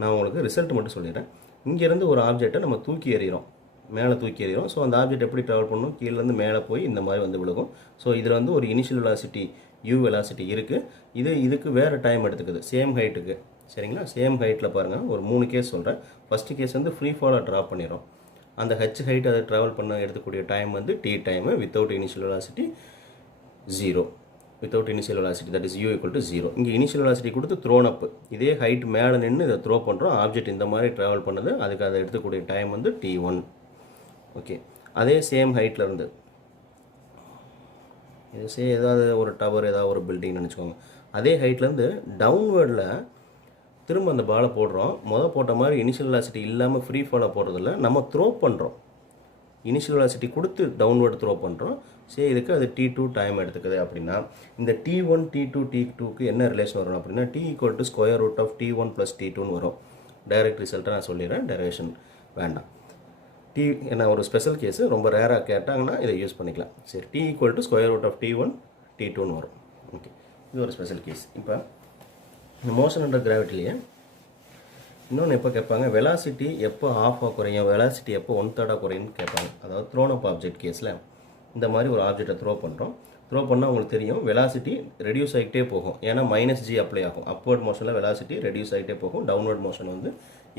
நான் உங்களுக்கு ரிசல்ட் மட்டும் சொல்லிடுறேன். இங்கேருந்து ஒரு ஆப்ஜெக்டை நம்ம தூக்கி எறிகிறோம், மேலே தூக்கி எறிகிறோம். ஸோ அந்த ஆப்ஜெக்ட் எப்படி ட்ராவல் பண்ணணும்? கீழேருந்து மேலே போய் இந்த மாதிரி வந்து விழுகும். ஸோ இதில் வந்து ஒரு இனிஷியல் வெலாசிட்டி யூ வெலாசிட்டி இருக்குது. இதுக்கு வேறு டைம் எடுத்துக்குது சேம் ஹைட்டுக்கு. சரிங்களா? சேம் ஹைட்டில் பாருங்கள், ஒரு 3 கேஸ் சொல்கிறேன். ஃபஸ்ட்டு கேஸ் வந்து ஃப்ரீ ஃபாலாக ட்ராப் பண்ணிடும். அந்த ஹெச் ஹைட் அதை ட்ராவல் பண்ண எடுத்துக்கூடிய டைம் வந்து T time without initial velocity 0. Without initial velocity that is U equal to 0. இங்கே இனிஷியல் வெலாசிட்டி கொடுத்து த்ரோன் அப். இதே ஹைட் மேலே நின்று இதை த்ரோ பண்ணுறோம். ஆப்ஜெக்ட் இந்த மாதிரி ட்ராவல் பண்ணுது. அதுக்கு அதை எடுத்துக்கூடிய டைம் வந்து T1. ஓகே, அதே சேம் ஹைட்டில் இருந்து இது ஏதாவது ஒரு டவர், ஏதாவது ஒரு பில்டிங் நினச்சிக்கோங்க. அதே ஹைட்லேருந்து டவுன்வேர்டில் திரும்ப அந்த பாலை போடுறோம். போட்ட மாதிரி இனிஷியல் வெலாசிட்டி இல்லாமல் ஃப்ரீ ஃபாலாக போடுறதில்ல, நம்ம த்ரோ பண்ணுறோம். இனிஷியல் வெலாசிட்டி கொடுத்து டவுன்வேர்டு த்ரோ பண்ணுறோம். சரி, இதுக்கு அது T2 டைம் எடுத்துக்குது. அப்படின்னா இந்த T1 T2 T2க்கு என்ன ரிலேஷன் வரும் அப்படின்னா T = square root of T1 + T2ன்னு வரும். டைரக்ட் ரிசல்ட்டை நான் சொல்லிடுறேன், டெரிவேஷன் வேண்டாம். என்ன ஒரு ஸ்பெஷல் கேஸு, ரொம்ப ரேராக கேட்டாங்கன்னா இதை யூஸ் பண்ணிக்கலாம். சரி, T = square root of T1 T2ன்னு வரும். ஓகே, இது ஒரு ஸ்பெஷல் கேஸ். இப்போ இந்த மோஷன் அண்டர் கிராவிட்டிலேயே இன்னொன்று எப்போ கேட்பாங்க, வெலாசிட்டி எப்போ ஆஃபாக குறையும், வெலாசிட்டி எப்போ 1/3 குறையும்னு கேட்பாங்க. அதாவது த்ரோன் அப் ஆப்ஜெக்ட் கேஸில் இந்த மாதிரி ஒரு ஆப்ஜெக்டை த்ரோ பண்ணுறோம். த்ரோ பண்ணால் உங்களுக்கு தெரியும் வெலாசிட்டி ரெடியூஸ் ஆகிட்டே போகும். ஏன்னா -g அப்ளை ஆகும். அப்வர்ட் மோஷனில் வெலாசிட்டி ரெடியூஸ் ஆகிட்டே போகும், டவுன்வர்ட் மோஷன் வந்து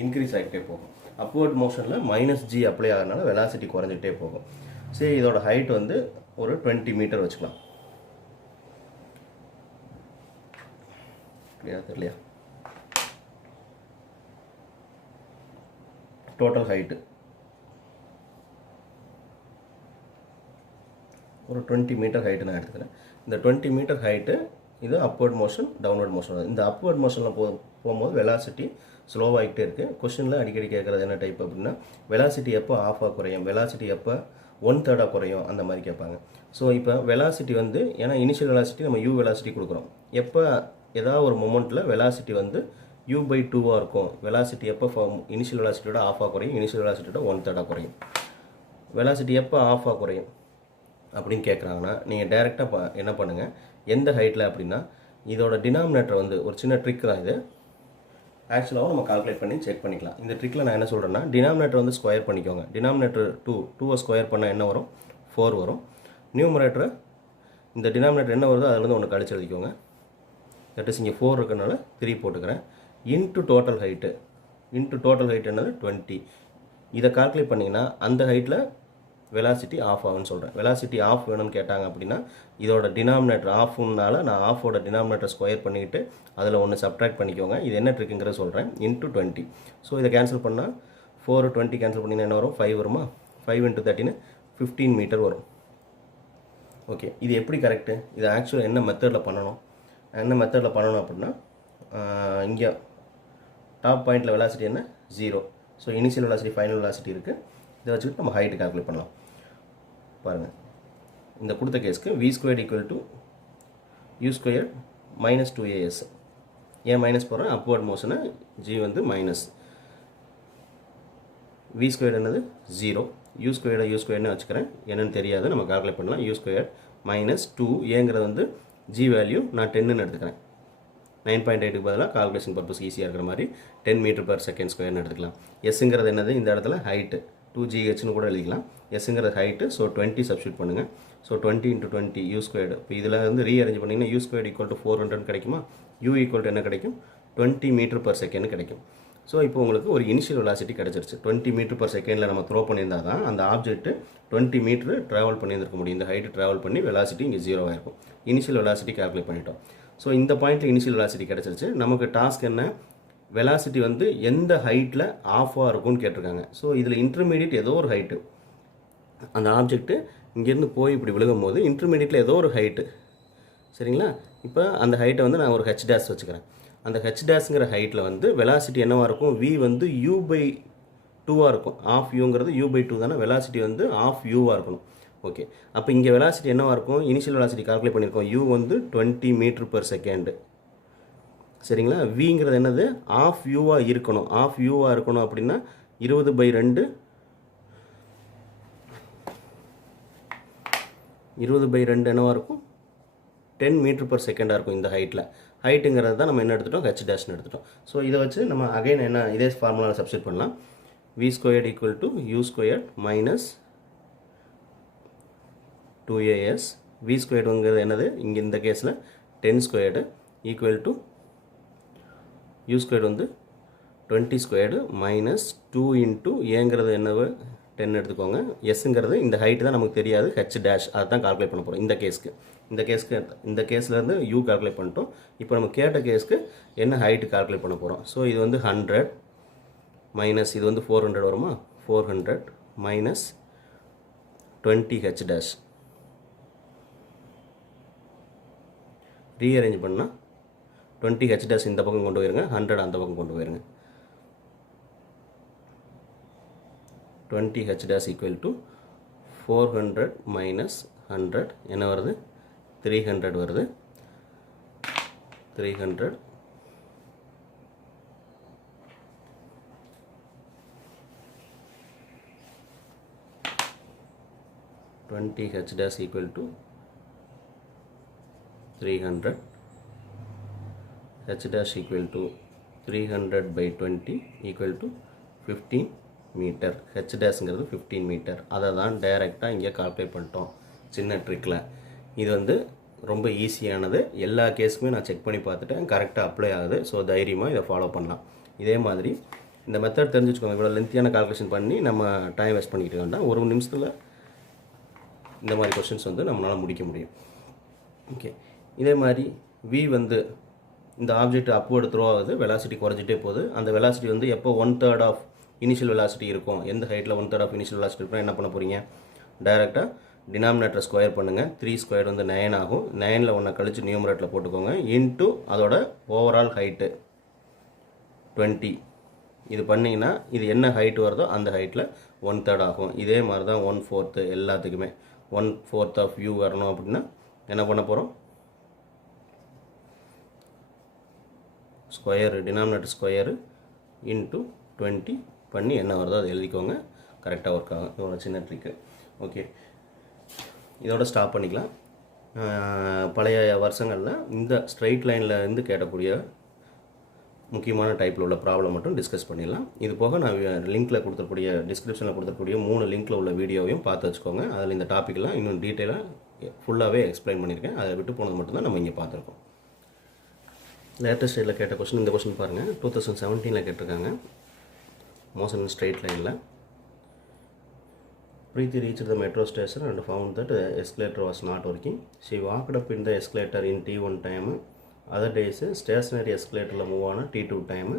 இன்க்ரீஸ் ஆகிட்டே போகும். அப்வர்ட் மோஷனில் -g அப்ளை ஆகிறதுனால வெலாசிட்டி குறைஞ்சிட்டே போகும். சரி, இதோட ஹைட் வந்து ஒரு 20 மீட்டர் வச்சுக்கலாம். தெரியலையா? டோட்டல் ஹைட்டு ஒரு 20 மீட்டர் ஹைட்டு நான் எடுத்துக்கிறேன். இந்த 20 மீட்டர் ஹைட்டு இது அப்வர்ட் மோஷன், டவுன்வர்ட் மோஷன். இந்த அப்வர்ட் மோஷனில் போகும்போது வெலாசிட்டி ஸ்லோவாகிட்டே இருக்குது. கொஸ்டினில் அடிக்கடி கேட்குறது என்ன டைப் அப்படின்னா, வெலாசிட்டி எப்போ ஆஃபாக குறையும், வெலாசிட்டி எப்போ 1/3 குறையும், அந்த மாதிரி கேட்பாங்க. ஸோ இப்போ வெலாசிட்டி வந்து, ஏன்னா இனிஷியல் வெலாசிட்டி நம்ம யூ வெலாசிட்டி கொடுக்குறோம். எப்போ ஏதாவது ஒரு மொமெண்ட்டில் வெலாசிட்டி வந்து u/2 இருக்கும். வெலாசிட்டி எப்போ இனிஷியல் வெலாசிட்டியோட ஆஃபாக குறையும், இனிஷியல் வெலாசிட்டியோட 1/3 குறையும். வெலாசிட்டி எப்போ ஆஃபாக குறையும் அப்படின்னு கேட்குறாங்கன்னா நீங்கள் டைரெக்டாக என்ன பண்ணுங்கள், எந்த ஹைட்டில் அப்படின்னா இதோட டினாமினேட்டர் வந்து ஒரு சின்ன ட்ரிக் தான் இது. ஆக்சுவலாகவும் நம்ம கால்குலேட் பண்ணி செக் பண்ணிக்கலாம். இந்த ட்ரிக்கில் நான் என்ன சொல்கிறேன்னா, டினாமினேட்டர் வந்து ஸ்கொயர் பண்ணிக்கோங்க. டினாமினேட்டர் 2 ஸ்கொயர் பண்ணால் என்ன வரும்? 4 வரும். நியூமரேட்டரை இந்த டினாமினேட்டர் என்ன வருதோ அதுலேருந்து ஒன்று கழிச்சு எழுதிக்கோங்க. தட் இஸ் இங்கே 4 இருக்கிறனால 3 போட்டுக்கிறேன். Into total height. என்னது 20. இதை கால்குலேட் பண்ணிங்கன்னா அந்த ஹைட்டில் வெலாசிட்டி ஆஃப் ஆகும்னு சொல்கிறேன். வெலாசிட்டி ஆஃப் வேணும்னு கேட்டாங்க அப்படின்னா இதோட டினாமினேட்டர் ஆஃப்னால நான் ஆஃபோட டினாமினேட்டர் ஸ்கொயர் பண்ணிவிட்டு அதில் ஒன்று சப்ட்ராக்ட் பண்ணிக்கோங்க. இது என்ன ட்ரிக்குங்கிறத சொல்கிறேன். இன்ட்டு 20. ஸோ இதை கேன்சல் பண்ணால் 4 20 கேன்சல் பண்ணிங்கன்னா என்ன வரும்? 5 வருமா? 5 × 13 15 மீட்டர் வரும். ஓகே, இது எப்படி கரெக்டு? இது ஆக்சுவலாக என்ன மெத்தடில் பண்ணணும் அப்படின்னா, இங்கே டாப் பாயிண்டில் வெலாசிட்டி என்ன? 0. So initial velocity, final velocity இருக்குது. இதை வச்சுக்கிட்டு நம்ம ஹைட்டு கால்குலேட் பண்ணலாம். பாருங்கள், இந்த கொடுத்த கேஸ்க்கு v squared equal to u squared minus 2as. ஏன் மைனஸ் போகிறேன், அப்வர்ட் மோஷனை g வந்து மைனஸ், v ஸ்கொயர்ட் என்னது 0, u ஸ்கொயர்ட்னு வச்சுக்கிறேன், என்னன்னு தெரியாது, நம்ம கால்குலேட் பண்ணலாம். u ஸ்கொயர்ட் மைனஸ் 2 ஏங்கிறது வந்து g வேல்யூ நான் 10ன்னு எடுத்துக்கிறேன். 9.8க்கு பதிலாக கால்குலேஷன் பர்பஸ் ஈஸியாக இருக்கிற மாதிரி 10 மீட்டர் பர் செகண்ட் ஸ்கொயர்னு எடுத்துக்கலாம். எஸ்ங்கிறது என்னது, இந்த இடத்துல ஹைட்டு 2gh கூட எழுதிக்கலாம். எஸ்ங்கிறது ஹைட்டு, ஸோ 20 சப்ஸ்டியூட் பண்ணுங்கள். So 20 × 20 u squared. இப்போ இதில் வந்து ரீஅரேஞ்ச் பண்ணிங்கன்னா u ஸ்கொயர்டு ஈக்குவல் டு 400 கிடைக்குமா, u ஈக்குவல் டு என்ன கிடைக்கும், 20 மீட்டர் பர் செகண்ட் கிடைக்கும். ஸோ இப்போ உங்களுக்கு ஒரு இனிஷியல் வெலாசிட்டி கிடச்சிருச்சு. 20 மீட்டர் பர் செகண்டில் நம்ம த்ரோ பண்ணியிருந்தால் தான் அந்த ஆப்ஜெக்ட்டு 20 மீட்ரு ட்ராவல் பண்ணியிருக்க முடியும். இந்த ஹைட்டு ட்ராவல் பண்ணி வெலாசிட்டி இங்கே 0 ஆகிருக்கும். இனிஷியல் வெலாசிட்டி கால்குலேட் பண்ணிட்டோம். ஸோ இந்த பாயிண்ட்டில் இனிஷியல் வெலாசிட்டி கிடச்சிருச்சு. நமக்கு டாஸ்க் என்ன, வெலாசிட்டி வந்து எந்த ஹைட்டில் ஆஃபாக இருக்கும்னு கேட்டிருக்காங்க. ஸோ இதில் இன்டர்மீடியட் ஏதோ ஒரு ஹைட்டு, அந்த ஆப்ஜெக்ட்டு இங்கேருந்து போய் இப்படி விழுகும் போது இன்டர்மீடியட்டில் ஏதோ ஒரு ஹைட்டு, சரிங்களா. இப்போ அந்த ஹைட்டை வந்து நான் ஒரு ஹெச் டேஷ் வச்சுக்கிறேன். அந்த ஹெச் டேஷ்ங்கிற ஹைட்டில் வந்து வெலாசிட்டி என்னவாக இருக்கும், v வந்து u/2 இருக்கும். ஆஃப் யூங்கிறது u/2 தானே, வெலாசிட்டி வந்து ஆஃப் யூவாக இருக்கணும். ஓகே, அப்போ இங்கே வெலாசிட்டி என்னவாக இருக்கும், இனிஷியல் வெலாசிட்டி கால்குலேட் பண்ணியிருக்கோம், u வந்து 20 மீட்டர் பர் செகண்டு, சரிங்களா. விங்கிறது என்னது, ஆஃப் யூவாக இருக்கணும். ஆஃப் யூவாக இருக்கணும் அப்படின்னா 20/2 என்னவாக இருக்கும், 10 மீட்டர் பர் செகண்டாக இருக்கும் இந்த ஹைட்டில். ஹைட்டுங்கிறது தான் நம்ம என்ன எடுத்துட்டோம், ஹெச் டேஷ்னு எடுத்துட்டோம். ஸோ இதை வச்சு நம்ம அகைன் என்ன இதே ஃபார்முலாவில் சப்ஸ்டிட் பண்ணலாம். v squared equal to u squared minus 2as. v ஸ்கொயர்டுங்கிறது என்னது, இங்கே இந்த கேஸில் 10 squared equal to u squared வந்து 20 ஸ்கொயர்டு மைனஸ் 2 இன்ட்டு ஏங்கிறது என்னவு 10 எடுத்துக்கோங்க. எஸ்ங்கிறது இந்த ஹைட்டு தான் நமக்கு தெரியாது, ஹெச் டேஷ், அதை தான் கால்குலேட் பண்ண போகிறோம். இந்த கேஸ்லேருந்து u கால்குலேட் பண்ணிட்டோம். இப்போ நம்ம கேட்ட கேஸ்க்கு என்ன ஹைட்டு கால்குலேட் பண்ண போகிறோம். ஸோ இது வந்து 100 மைனஸ் இது வந்து 400 வருமா, 400 மைனஸ் 20 ஹெச் டேஷ். ரீஅரேஞ்ச் பண்ணால் 20 ஹெச் டேஷ் இந்த பக்கம் கொண்டு போயிருங்க, 100 அந்த பக்கம் கொண்டு போயிருங்க. 20 H dash equal to 400 minus 100 என்ன வருது, 300 வருது. 300 20 H dash equal to 300 H dash equal to 300/20 equal to 15 metre. H டேஷ்ங்கிறது 15 மீட்டர். அதை தான் டைரெக்டாக இங்கே கால்குலேட் பண்ணிட்டோம் சின்ன ட்ரிக்கில். இது வந்து ரொம்ப ஈஸியானது. எல்லா கேஸுக்குமே நான் செக் பண்ணி பார்த்துட்டேன், கரெக்டாக அப்ளை ஆகுது. ஸோ தைரியமாக இதை ஃபாலோ பண்ணலாம். இதே மாதிரி இந்த மெத்தட் தெரிஞ்சுக்கோங்க. இவ்வளோ லென்த்தியான கால்குலேஷன் பண்ணி நம்ம டைம் வேஸ்ட் பண்ணிக்கிட்டு வேண்டாம். ஒரு நிமிஷத்தில் இந்த மாதிரி கொஸ்டின்ஸ் வந்து நம்மளால் முடிக்க முடியும். ஓகே, இதே மாதிரி v வந்து இந்த ஆப்ஜெக்ட் அப்வர்டு த்ரோ ஆகுது, வெலாசிட்டி குறைஞ்சிட்டே போகுது. அந்த வெலாசிட்டி வந்து எப்போ 1/3 ஆஃப் இனிஷியல் வெலாசிட்டி இருக்கும், எந்த ஹைட்டில் 1/3 ஆஃப் இனிஷியல் வெலாசிட்டி இருக்குன்னா என்ன பண்ண போகிறீங்க, டைரெக்டாக டினாமினேட்டரை ஸ்கொயர் பண்ணுங்கள். 3 ஸ்கொயர் வந்து 9 ஆகும். 9ல் 1 கழிச்சு நியூமரேட்டில் போட்டுக்கோங்க. இன்ட்டு அதோட ஓவரால் ஹைட்டு 20. இது பண்ணிங்கன்னா இது என்ன ஹைட்டு வருதோ அந்த ஹைட்டில் 1/3 ஆகும். இதே மாதிரி தான் 1/4 எல்லாத்துக்குமே 1/4 ஆஃப் u வரணும் அப்படின்னா என்ன பண்ண போகிறோம், ஸ்கொயரு டினாமினேட்டர் ஸ்கொயரு இன்ட்டு 20 பண்ணி என்ன வருதோ அதை எழுதிக்கோங்க. கரெக்டாக ஒர்க் ஆகும். இதோட சின்ன ட்ரிக்கு. ஓகே, இதோட ஸ்டாப் பண்ணிக்கலாம். பழைய வருஷங்களில் இந்த ஸ்ட்ரைட் லைனில் இருந்து கேட்டக்கூடிய முக்கியமான டைப்பில் உள்ள ப்ராப்ளம் மட்டும் டிஸ்கஸ் பண்ணிடலாம். இது போக நான் லிங்க்கில் கொடுத்துருக்கூடிய டிஸ்கிரிப்ஷனில் கொடுத்துருக்கூடிய 3 லிங்க்கில் உள்ள வீடியோவையும் பார்த்து வச்சுக்கோங்க. அதில் இந்த டாப்பிக்லாம் இன்னும் டீட்டெயிலாக ஃபுல்லாகவே எக்ஸ்பிளைன் பண்ணியிருக்கேன். அதை விட்டு போனது மட்டும்தான் நம்ம இங்கே பார்த்துருக்கோம். லேட்டஸ்ட் ஸ்டைலில் கேட்ட கொஸ்டின் இந்த கொஸ்டின் பாருங்கள். 2017 கேட்டிருக்காங்க. மோஷன் இன் ஸ்ட்ரைட் லைனில் Preeti reached the metro station and found that the escalator was not working. She walked up in the escalator in T1 time. Other days stationary escalator move ஆன T2 time.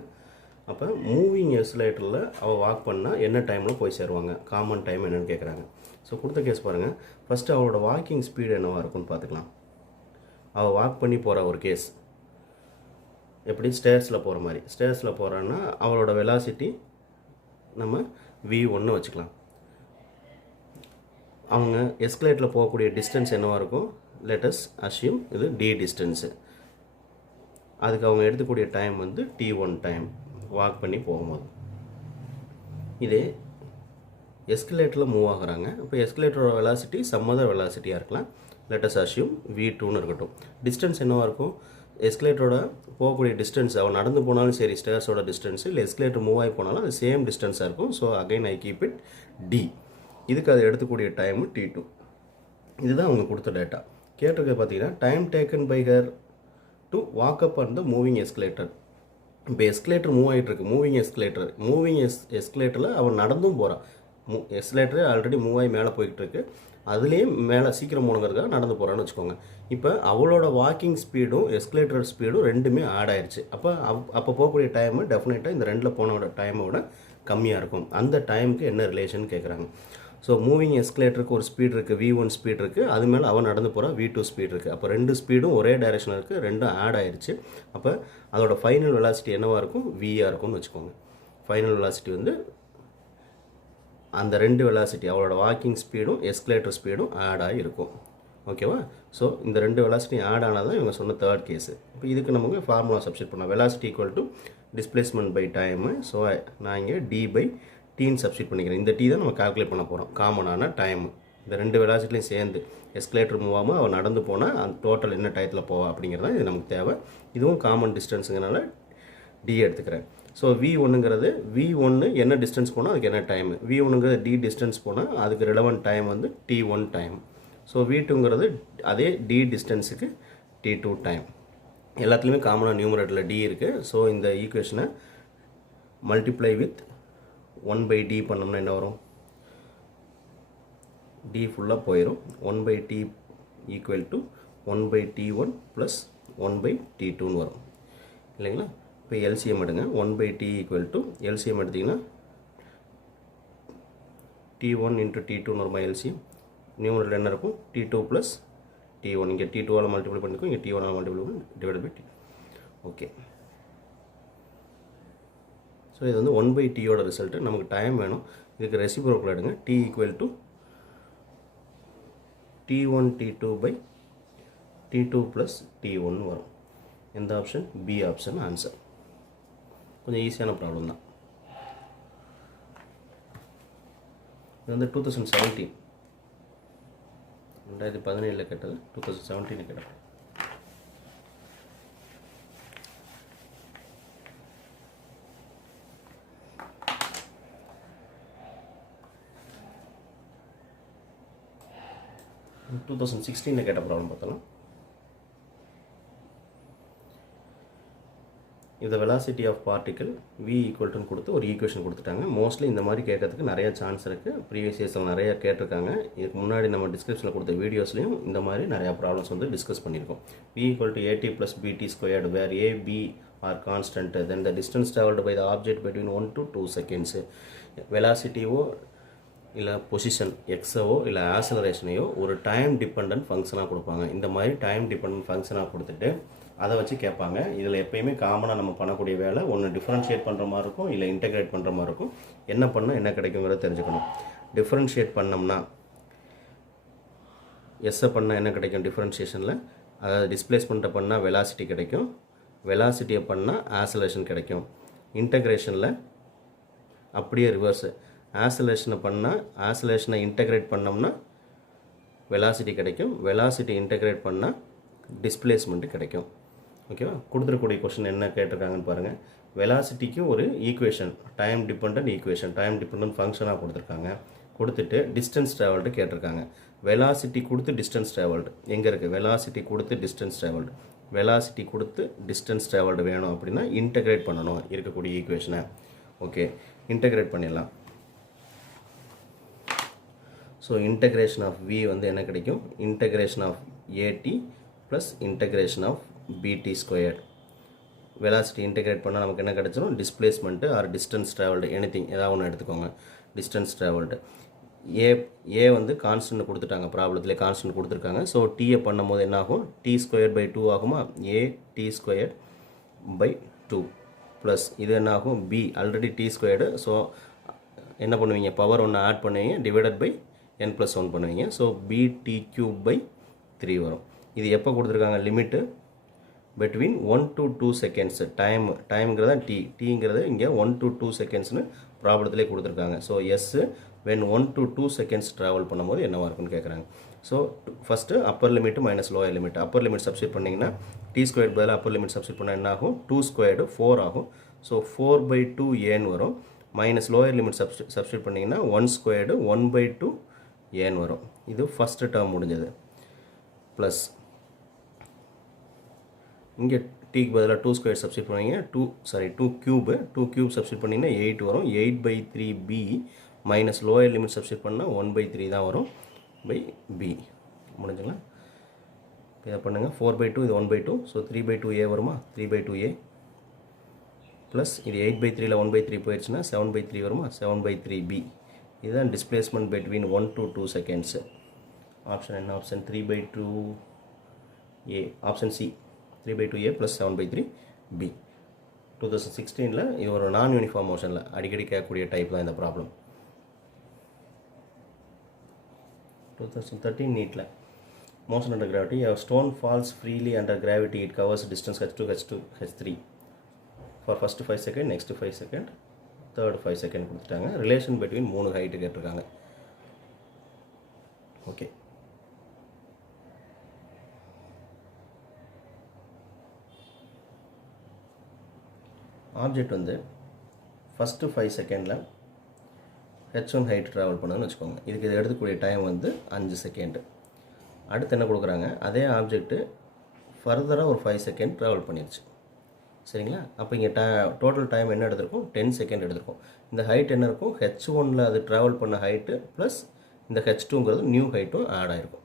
அப்போ moving எஸ்கலேட்டரில் அவள் walk பண்ணால் என்ன டைமில் போய் சேருவாங்க, common time என்னென்னு கேட்குறாங்க. ஸோ கொடுத்த கேஸ் பாருங்கள். ஃபஸ்ட்டு அவளோட வாக்கிங் ஸ்பீடு என்னவாக இருக்குன்னு பார்த்துக்கலாம். அவள் வாக் பண்ணி போகிற ஒரு கேஸ் எப்படி ஸ்டேர்ஸில் போகிற மாதிரி. ஸ்டேர்ஸில் போகிறான்னா அவளோட வெலாசிட்டி நம்ம v1 வச்சுக்கலாம். அவங்க எஸ்கலேட்டரில் போகக்கூடிய டிஸ்டன்ஸ் என்னவாக இருக்கும்? லெட்டஸ் அஷ்யூம் இது டி டிஸ்டன்ஸு. அதுக்கு அவங்க எடுத்துக்கூடிய டைம் வந்து t1 டைம் வாக் பண்ணி போகும்போது. இதே எஸ்கலேட்டரில் மூவ் ஆகுறாங்க. இப்போ எஸ்கலேட்டரோட வெலாசிட்டி சம் அதர் வெலாசிட்டியாக இருக்கலாம். லெட்டஸ் அஷ்யூம் v2ன்னு இருக்கட்டும். டிஸ்டன்ஸ் என்னவாக இருக்கும்? எஸ்கலேட்டரோட போகக்கூடிய டிஸ்டன்ஸ் அவன் நடந்து போனாலும் சரி ஸ்டேர்ஸோட டிஸ்டன்ஸ் இல்லை எஸ்கலேட்டர் மூவ் ஆகி போனாலும் அது சேம் டிஸ்டன்ஸாக இருக்கும். So again I keep it T. இதுக்கு அது எடுத்துக்கூடிய டைமு t2. இதுதான் அவங்க கொடுத்த டேட்டா. கேட்டிருக்க பார்த்தீங்கன்னா time taken by her to walk up on the moving escalator. இப்போ எஸ்கலேட்டர் மூவ் ஆகிட்டு இருக்கு. மூவிங் எஸ்கலேட்டரில் அவன் நடந்தும் போகிறான். எஸ்கலேட்டரே ஆல்ரெடி மூவ் ஆகி மேலே போய்கிட்டு இருக்கு. அதுலேயும் மேலே சீக்கிரம் போகணுங்கிறதுக்காக நடந்து போகிறான்னு வச்சுக்கோங்க. இப்போ அவளோட வாக்கிங் ஸ்பீடும் எஸ்கலேட்டர் ஸ்பீடும் ரெண்டுமே ஆட் ஆயிடுச்சு. அப்போ போகக்கூடிய டைமு டெஃபினட்டாக இந்த ரெண்டில் போனோட டைமோட கம்மியாக இருக்கும். அந்த டைமுக்கு என்ன ரிலேஷன் கேட்குறாங்க. ஸோ மூவிங் எஸ்கலேட்டருக்கு ஒரு ஸ்பீட் இருக்குது, v1 ஸ்பீட் இருக்குது. அது மேலே அவன் நடந்து போகிறான், v2 ஸ்பீட் இருக்குது. அப்போ ரெண்டு ஸ்பீடும் ஒரே டைரெக்ஷனில் இருக்குது, ரெண்டும் ஆட் ஆயிடுச்சு. அப்போ அதோட ஃபைனல் வெலாசிட்டி என்னவாக இருக்கும்? வியாக இருக்கும்னு வச்சுக்கோங்க. ஃபைனல் வெலாசிட்டி வந்து அந்த ரெண்டு வெலாசிட்டி அவளோட வாக்கிங் ஸ்பீடும் எஸ்கலேட்டர் ஸ்பீடும் ஆட் ஆகி இருக்கும். ஓகேவா? ஸோ இந்த ரெண்டு வெலாசிட்டி ஆட் ஆனால் தான் இவங்க சொன்ன தேர்ட் கேஸு. இப்போ இதுக்கு நமக்கு ஃபார்முலா சப்ஸ்டிட் பண்ணலாம். Velocity equal to displacement by time. So நான் இங்கே டி பை டீன்னு சப்ஸ்டிட் பண்ணிக்கிறேன். இந்த டி தான் நம்ம கால்குலேட் பண்ண போகிறோம். காமனான டைமு இந்த ரெண்டு வெலாசிட்டிலையும் சேர்ந்து எஸ்கலேட்டர் மூவ் ஆகாமல் அவன் நடந்து போனால் அந்த டோட்டல் என்ன டயத்தில் போவா அப்படிங்கிறதான் இது நமக்கு தேவை. இதுவும் காமன் டிஸ்டன்ஸுங்கிறனால டி எடுத்துக்கிறேன். ஸோ v1ங்கிறது v1 என்ன டிஸ்டன்ஸ் போனால் அதுக்கு என்ன டைமு. v1ங்கிறது டி டிஸ்டன்ஸ் போனால் அதுக்கு ரிலவெண்ட் டைம் வந்து t1 டைம். ஸோ v2ங்கிறது அதே டி டிஸ்டன்ஸுக்கு t2 டைம். எல்லாத்துலேயுமே காமனாக நியூமரேட்டரில் டி இருக்குது. ஸோ இந்த ஈக்குவேஷனை மல்டிப்ளை வித் 1/d பண்ணோம்னா என்ன வரும்? d ஃபுல்லாக போயிடும். 1/t equal to 1/t1 plus 1/t2ன்னு வரும் இல்லைங்களா? இப்போ எல்சிஎம் எடுங்க. 1/t ஈக்குவல் டு எல்சிஎம் எடுத்திங்கன்னா t1 இன்ட்டு t2ன்னு வருமா எல்சிஎம்? நியூமரேட்டர் என்ன இருக்கும்? t2 plus t1. இங்கே t2ஆல் மல்டிப்ளை பண்ணிக்கும், இங்கே t1ஆல் மல்டிப்ளை பண்ணி divide by t. Okay. So இது வந்து 1/tயோட ரிசல்ட்டு. நமக்கு டைம் வேணும். இதுக்கு ரெசிப்ரோக்கல் எடுங்க. t equal to t1 t2 by t2 plus t1 வரும். எந்த ஆப்ஷன்? B option answer. கொஞ்சம் ஈஸியான ப்ராப்ளம் தான். இது வந்து 2017 2017 கேட்டது, 2017 கேட்டது. டூ 2016 கேட்ட ப்ராப்ளம் பார்த்தலாம். இந்த வெலாசிட்டி ஆஃப் பார்ட்டிக்கல் v ஈக்குவல்ட்டுன்னு கொடுத்து ஒரு ஈக்குவேஷன் கொடுத்துட்டாங்க. மோஸ்ட்லி இந்த மாதிரி கேட்கறதுக்கு நிறைய சான்ஸ் இருக்குது. ப்ரீவியஸ் இயர்ஸில் நிறைய கேட்டிருக்காங்க. இதுக்கு முன்னாடி நம்ம டிஸ்கிரிப்ஷனில் கொடுத்த வீடியோஸ்லையும் இந்த மாதிரி நிறையா ப்ராப்ளம்ஸ் வந்து டிஸ்கஸ் பண்ணியிருக்கோம். v equal to at plus bt squared where a b are constant then the distance travelled by the object between 1 to 2 செகண்ட்ஸு. வெலாசிட்டியோ இல்லை பொசிஷன் எக்ஸவோ இல்லை ஆக்சலரேஷனையோ ஒரு டைம் டிபெண்டன்ட் ஃபங்க்ஷனாக கொடுப்பாங்க. இந்த மாதிரி டைம் டிபெண்டன்ட் ஃபங்க்ஷனாக கொடுத்துட்டு அதை வச்சு கேட்பாங்க. இதில் எப்பயுமே காமனாக நம்ம பண்ணக்கூடிய வேலை ஒன்று டிஃப்ரென்ஷியேட் பண்ணுற மாதிரி இருக்கும், இல்லை இன்டெகிரேட் பண்ணுற மாதிரி இருக்கும். என்ன பண்ணால் என்ன கிடைக்குங்கிறத தெரிஞ்சுக்கணும். டிஃப்ரென்ஷியேட் பண்ணோம்னா எஸ்ஸை பண்ணால் என்ன கிடைக்கும்? டிஃப்ரென்ஷியேஷனில் அதாவது டிஸ்பிளேஸ்மெண்ட்டை பண்ணால் வெலாசிட்டி கிடைக்கும், வெலாசிட்டியை பண்ணால் ஆக்சலரேஷன் கிடைக்கும். இன்டெகிரேஷனில் அப்படியே ரிவர்ஸு, ஆக்சலரேஷனை பண்ணால் ஆக்சலரேஷனை இன்டெகிரேட் பண்ணோம்னா வெலாசிட்டி கிடைக்கும், வெலாசிட்டி இன்டெகிரேட் பண்ணால் டிஸ்பிளேஸ்மெண்ட்டு கிடைக்கும். ஓகேவா? கொடுத்துருக்கூடிய கொஸ்டின் என்ன கேட்டிருக்காங்கன்னு பாருங்கள். வெலாசிட்டிக்கு ஒரு equation, time dependent equation, time dependent ஃபங்க்ஷனாக கொடுத்துருக்காங்க. கொடுத்துட்டு டிஸ்டன்ஸ் ட்ராவல்டு கேட்டிருக்காங்க. வெலாசிட்டி கொடுத்து டிஸ்டன்ஸ் ட்ராவல்டு எங்கே இருக்குது? வெலாசிட்டி கொடுத்து டிஸ்டன்ஸ் ட்ராவல்டு, வெலாசிட்டி கொடுத்து டிஸ்டன்ஸ் ட்ராவல்டு வேணும் அப்படின்னா இன்டெகிரேட் பண்ணணும் இருக்கக்கூடிய ஈக்குவேஷனை. ஓகே, இன்டெகிரேட் பண்ணிடலாம். ஸோ இன்டெகிரேஷன் ஆஃப் v வந்து என்ன கிடைக்கும்? Integration of at plus integration of bt square. Velocity integrate பண்ணால் நமக்கு என்ன கிடைச்சிடும்? Displacement or distance travelled, anything ஏதாவது ஒன்று எடுத்துக்கோங்க. டிஸ்டன்ஸ் ட்ராவல்டு ஏ வந்து கான்ஸ்டன்ட் கொடுத்துட்டாங்க, ப்ராப்ளத்திலே கான்ஸ்டன்ட் கொடுத்துருக்காங்க. ஸோ டீயை பண்ணும்போது என்ன ஆகும்? t ஸ்கொயர் பை 2 ஆகுமா? a t square by 2 plus இது என்ன ஆகும்? b already t squared. So என்ன பண்ணுவீங்க? பவர் ஒன்று ஆட் பண்ணுவீங்க, டிவைடட் பை n+1 பண்ணுவீங்க. ஸோ bt³/3 வரும். இது எப்போ கொடுத்துருக்காங்க லிமிட்டு between 1 to 2 seconds டைம்ங்கிறத டீங்கிறது இங்கே 1 to 2 செகண்ட்ஸ்னு ப்ராப்ளத்திலே கொடுத்துருக்காங்க. So as when 1 to 2 seconds travel பண்ணும்போது என்னவா இருக்குன்னு கேட்குறாங்க. So first upper limit minus lower limit. Upper limit substitute பண்ணிங்கன்னா t² பதிலாக அப்பர் லிமிட் சப்ஸ்டிட் பண்ணால் என்ன ஆகும் 2² 4 ஆகும். ஸோ 4/2 ஏன்னு வரும். மைனஸ் லோயர் லிமிட் சப்ஸ்டிட் பண்ணிங்கன்னா 1² 1/2 ஏன்னு வரும். இது ஃபஸ்ட்டு டேர்ம் முடிஞ்சது. ப்ளஸ் இங்கே டீக்கு பதிலாக 2² சப்ஸ்டிட் பண்ணிங்க 2³ சப்ஸ்டிட் பண்ணிங்கன்னா 8 வரும். 8/3b minus lower limit substitute பண்ணால் 1/3 தான் வரும் பை b. முடிஞ்சுங்களா? இதை பண்ணுங்கள். 4/2 இது 1/2. ஸோ 3/2a வருமா? 3/2a ப்ளஸ் இது 8/3ல் 1/3 போயிடுச்சுன்னா 7/3 வருமா? 7/3b. இதுதான் displacement between 1 to 2 seconds. Option என்ன? Option 3/2a. Option C 3/2a plus 7/3b. 2016ல் இது ஒரு நான் யூனிஃபார்ம் மோஷனில் அடிக்கடி கேட்கக்கூடிய டைப் தான் இந்த ப்ராப்ளம். 2013 நீட்டில் motion under gravity, a stone falls freely under gravity, it covers distance h2, h2, h3 for first 5 seconds, next 5 seconds, third 5 seconds கொடுத்துட்டாங்க. ரிலேஷன் between 3 ஹைட்டு கேட்டிருக்காங்க. ஓகே, ஆப்ஜெக்ட் வந்து ஃபஸ்ட்டு 5 செகண்டில் h1 ஹைட் ட்ராவல் பண்ணுதுன்னு வச்சுக்கோங்க. இதுக்கு இது எடுத்துக்கூடிய time வந்து 5 second. அடுத்து என்ன கொடுக்குறாங்க, அதே ஆப்ஜெக்ட்டு ஃபர்தராக ஒரு 5 செகண்ட் ட்ராவல் பண்ணிடுச்சு. சரிங்களா? அப்போ இங்கே டோட்டல் டைம் என்ன எடுத்திருக்கும்? 10 செகண்ட் எடுத்திருக்கும். இந்த ஹைட் என்ன இருக்கும்? h1ல் அது ட்ராவல் பண்ண ஹைட்டு ப்ளஸ் இந்த h2ங்கிறது நியூ ஹைட்டும் ஆட் ஆகிருக்கும்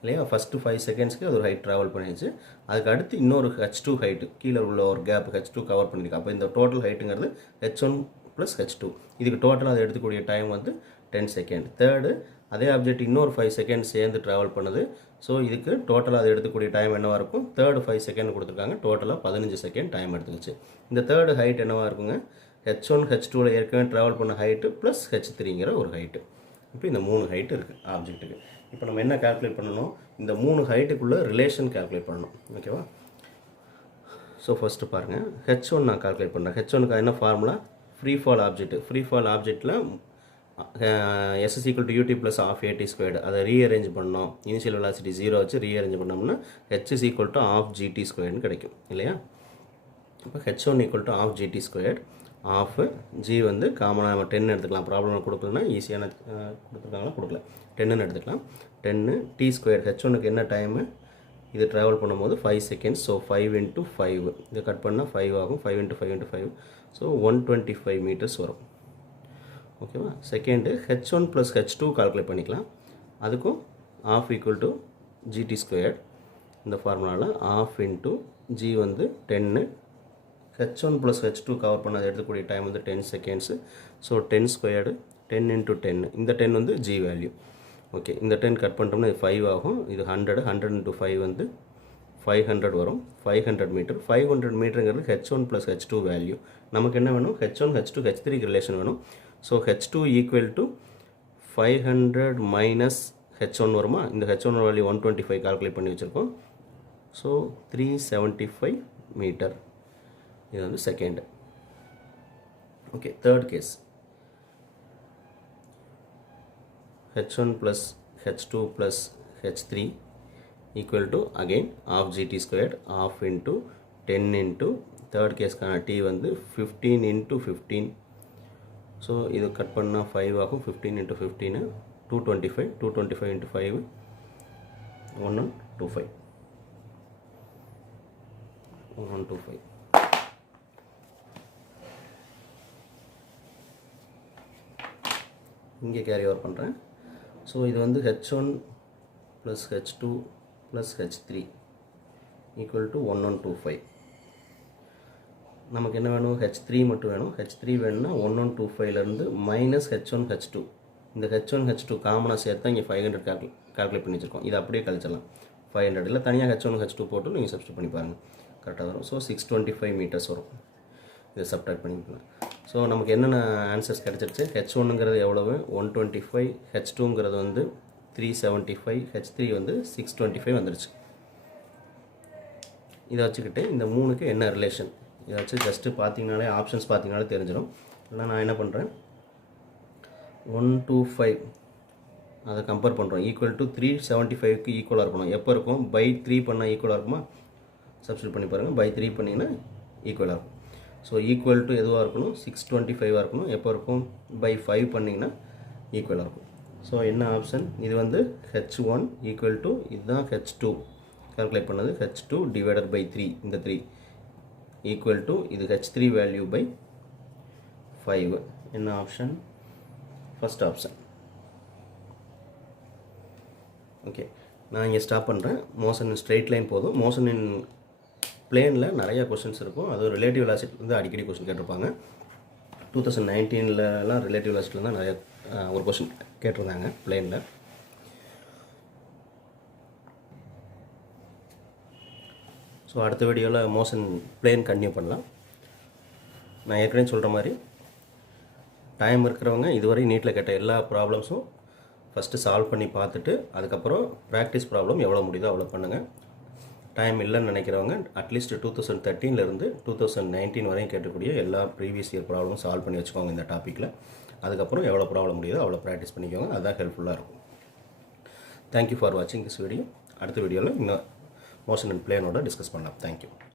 இல்லையா? ஃபஸ்ட்டு 5 செகண்ட்ஸ்க்கு அது ஒரு ஹைட் ட்ராவல் பண்ணிடுச்சு. அதுக்கு அடுத்து இன்னொரு h2 ஹைட்டு கீழே உள்ள ஒரு கேப் h2 கவர் பண்ணியிருக்கு. அப்போ இந்த டோட்டல் ஹைட்டுங்கிறது h1 ப்ளஸ் h2. இதுக்கு டோட்டலாக அது எடுத்துக்கூடிய டைம் வந்து 10 செகண்ட். தேர்டு அதே ஆப்ஜெக்ட் இன்னொரு 5 செகண்ட் சேர்ந்து ட்ராவல் பண்ணுது. ஸோ இதுக்கு டோட்டலாக அது எடுத்துக்கூடிய டைம் என்னவாக இருக்கும்? தேர்டு 5 செகண்ட் கொடுத்துருக்காங்க. டோட்டலாக 15 செகண்ட் டைம் எடுத்துக்கிச்சு. இந்த தேர்டு ஹைட் என்னவாக இருக்குங்க? h1 h2ல் ஏற்கனவே ட்ராவல் பண்ண ஹைட்டு ப்ளஸ் h3ங்கிற ஒரு ஹைட்டு. இப்போ இந்த 3 ஹைட்டு இருக்குது ஆப்ஜெக்ட்டுக்கு. இப்போ நம்ம என்ன கால்குலேட் பண்ணணும்? இந்த 3 ஹைட்டுக்குள்ளே ரிலேஷன் கால்குலேட் பண்ணணும். ஓகேவா? ஸோ ஃபஸ்ட்டு பாருங்கள், h1 நான் கால்குலேட் பண்ணுறேன். h1க்கு என்ன ஃபார்முலா? ஃப்ரீ ஃபால் ஆப்ஜெக்ட்டில் s is equal to ut plus half at squared. அதை ரீஅரேஞ்ச் பண்ணோம். இனிஷியல் வெலாசிட்டி 0 வச்சு ரீஅரேஞ்ச் பண்ணோம்னா h is equal to half gt squared கிடைக்கும் இல்லையா? இப்போ h1 equal to half gt squared. half g வந்து காமனாக நம்ம 10 எடுத்துக்கலாம். ப்ராப்ளம் கொடுக்கலன்னா ஈஸியான கொடுத்துருக்காங்களா? கொடுக்கல. 10ன்னு எடுத்துக்கலாம். 10 t squared. h1க்கு என்ன டைமு? இது ட்ராவல் பண்ணும்போது 5 செகண்ட்ஸ். ஸோ 5 × 5 இதை கட் பண்ணால் 5 ஆகும். 5 × 5 × 5 ஸோ 125 மீட்டர்ஸ் வரும். ஓகேவா? Second h1 plus h2 calculate பண்ணிக்கலாம். அதுக்கும் half equal to gt squared. இந்த ஃபார்முலாவில் half into g வந்து 10. h1 ப்ளஸ் h2 கவர் பண்ண அது எடுத்துக்கூடிய டைம் வந்து 10 செகண்ட்ஸு. So 10 squared 10 × 10. இந்த 10 வந்து g வேல்யூ. ஓகே, இந்த 10 கட் பண்ணிட்டோம்னா இது 5 ஆகும். இது 100 × 5 வந்து 500 வரும். 500 metre. 500 மீட்டருங்கிறது h1 plus h2 value. நமக்கு என்ன வேணும்? h1 h2 h3 ரிலேஷன் வேணும். So h2 equal to 500 minus h1 வருமா? இந்த h1 வேல்யூ 125 கால்குலேட் பண்ணி வச்சுருக்கோம். ஸோ 375 மீட்டர். இது வந்து second. Okay, third case h1 plus h2 plus h3 equal to again half gt squared. half into 10 into third கேஸ்க்கான t வந்து 15 × 15. ஸோ இது கட் பண்ணால் 5 ஆகும். 15 × 15 225. 225 × 5 1125. 1125. இங்கே கேரி ஓவர் பண்ணுறேன். ஸோ இது வந்து h1 plus h2 plus h3 equal to 1125. நமக்கு என்ன வேணும்? h3 மட்டும் வேணும். h3 வேணும்னா 1125லேருந்து மைனஸ் h1 h2. இந்த h1 h2 காமனாக சேர்த்தா இங்கே 500 கால்குலேட் பண்ணி வச்சுருக்கோம். இது அப்படியே கழிச்சிடலாம். 500 இல்லை தனியாக h1 h2 போட்டு நீங்கள் சப்ஸ்டிட் பண்ணி பாருங்கள், கரெக்டாக வரும். ஸோ 625 மீட்டர்ஸ் வரும். இதை சப்ட்ராக்ட் பண்ணிக்கலாம். ஸோ நமக்கு என்னென்ன ஆன்சர்ஸ் கிடச்சிருச்சு, H1ங்கிறது எவ்வளவு 125, H2ங்கிறது வந்து 375, H3 வந்து 625 வந்துருச்சு. இதை வச்சுக்கிட்டு இந்த 3க்கு என்ன ரிலேஷன், இதை வச்சு ஜஸ்ட்டு பார்த்தீங்கனாலே ஆப்ஷன்ஸ் பார்த்தீங்கனாலே தெரிஞ்சிடும். இல்லை நான் என்ன பண்ணுறேன், 125 அதை கம்பேர் பண்ணுறோம், ஈக்குவல் டு 375க்கு ஈக்குவலாக இருக்கணும். எப்போ இருக்கும், பை 3 பண்ணால் ஈக்குவலாக இருக்குமா, சப்ஸ்டியூட் பண்ணி பாருங்கள். பை 3 பண்ணிங்கன்னா ஈக்குவலாக இருக்கும். ஸோ ஈக்குவல் டு எதுவாக இருக்கணும், 625 இருக்கணும். எப்போ இருக்கும், பை 5 பண்ணிங்கன்னா ஈக்குவலாக இருக்கும். ஸோ என்ன ஆப்ஷன், இது வந்து H1 ஈக்குவல் டு இதுதான் H2 கால்குலேட் பண்ணது, H2 டிவைடட் பை 3, இந்த 3 ஈக்குவல் டு இது H3 வேல்யூ பை 5. என்ன ஆப்ஷன், ஃபஸ்ட் ஆப்ஷன். ஓகே, நான் இங்கே ஸ்டாப் பண்ணுறேன். மோஷன் இன் ஸ்ட்ரெயிட் லைன் போதும். மோஷன் இன் பிளேனில் நிறையா கொஷின்ஸ் இருக்கும். அதுவும் ரிலேட்டிவ் வெலாசிட்டி வந்து அடிக்கடி கொஷின் கேட்டிருப்பாங்க. 2019லலாம் ரிலேட்டிவ் வெலாசிட்டியில் தான் நிறையா ஒரு கொஷின் கேட்டிருந்தாங்க பிளேனில். ஸோ அடுத்த வீடியோவில் மோஷன் பிளேன் கன்டினியூ பண்ணலாம். நான் ஏற்கனவே சொல்கிற மாதிரி டைம் இருக்கிறவங்க இதுவரை நீட்டில் கேட்ட எல்லா ப்ராப்ளம்ஸும் ஃபஸ்ட்டு சால்வ் பண்ணி பார்த்துட்டு அதுக்கப்புறம் ப்ராக்டிஸ் ப்ராப்ளம் எவ்வளோ முடியுதோ அவ்வளோ பண்ணுங்கள். டைம் இல்லைன்னு நினைக்கிறவங்க அட்லீஸ்ட் 2013லேருந்து 2019 வரையும் கேட்கக்கூடிய எல்லா ப்ரீவியஸ் இயர் ப்ராப்ளமும் சால்வ் பண்ணி வச்சுக்கோங்க இந்த டாப்பிக்கில். அதுக்கப்புறம் எவ்வளோ ப்ராப்ளம் முடியுதோ அவ்வளோ ப்ராக்டிஸ் பண்ணிக்கோங்க. அதுதான் ஹெல்ப்ஃபுல்லாக இருக்கும். தேங்க்யூ ஃபார் வாட்சிங் திஸ் வீடியோ. அடுத்த வீடியோவில் இன்னும் மோஷன் அண்ட் பிளேனோட டிஸ்கஸ் பண்ணலாம். தேங்க்யூ.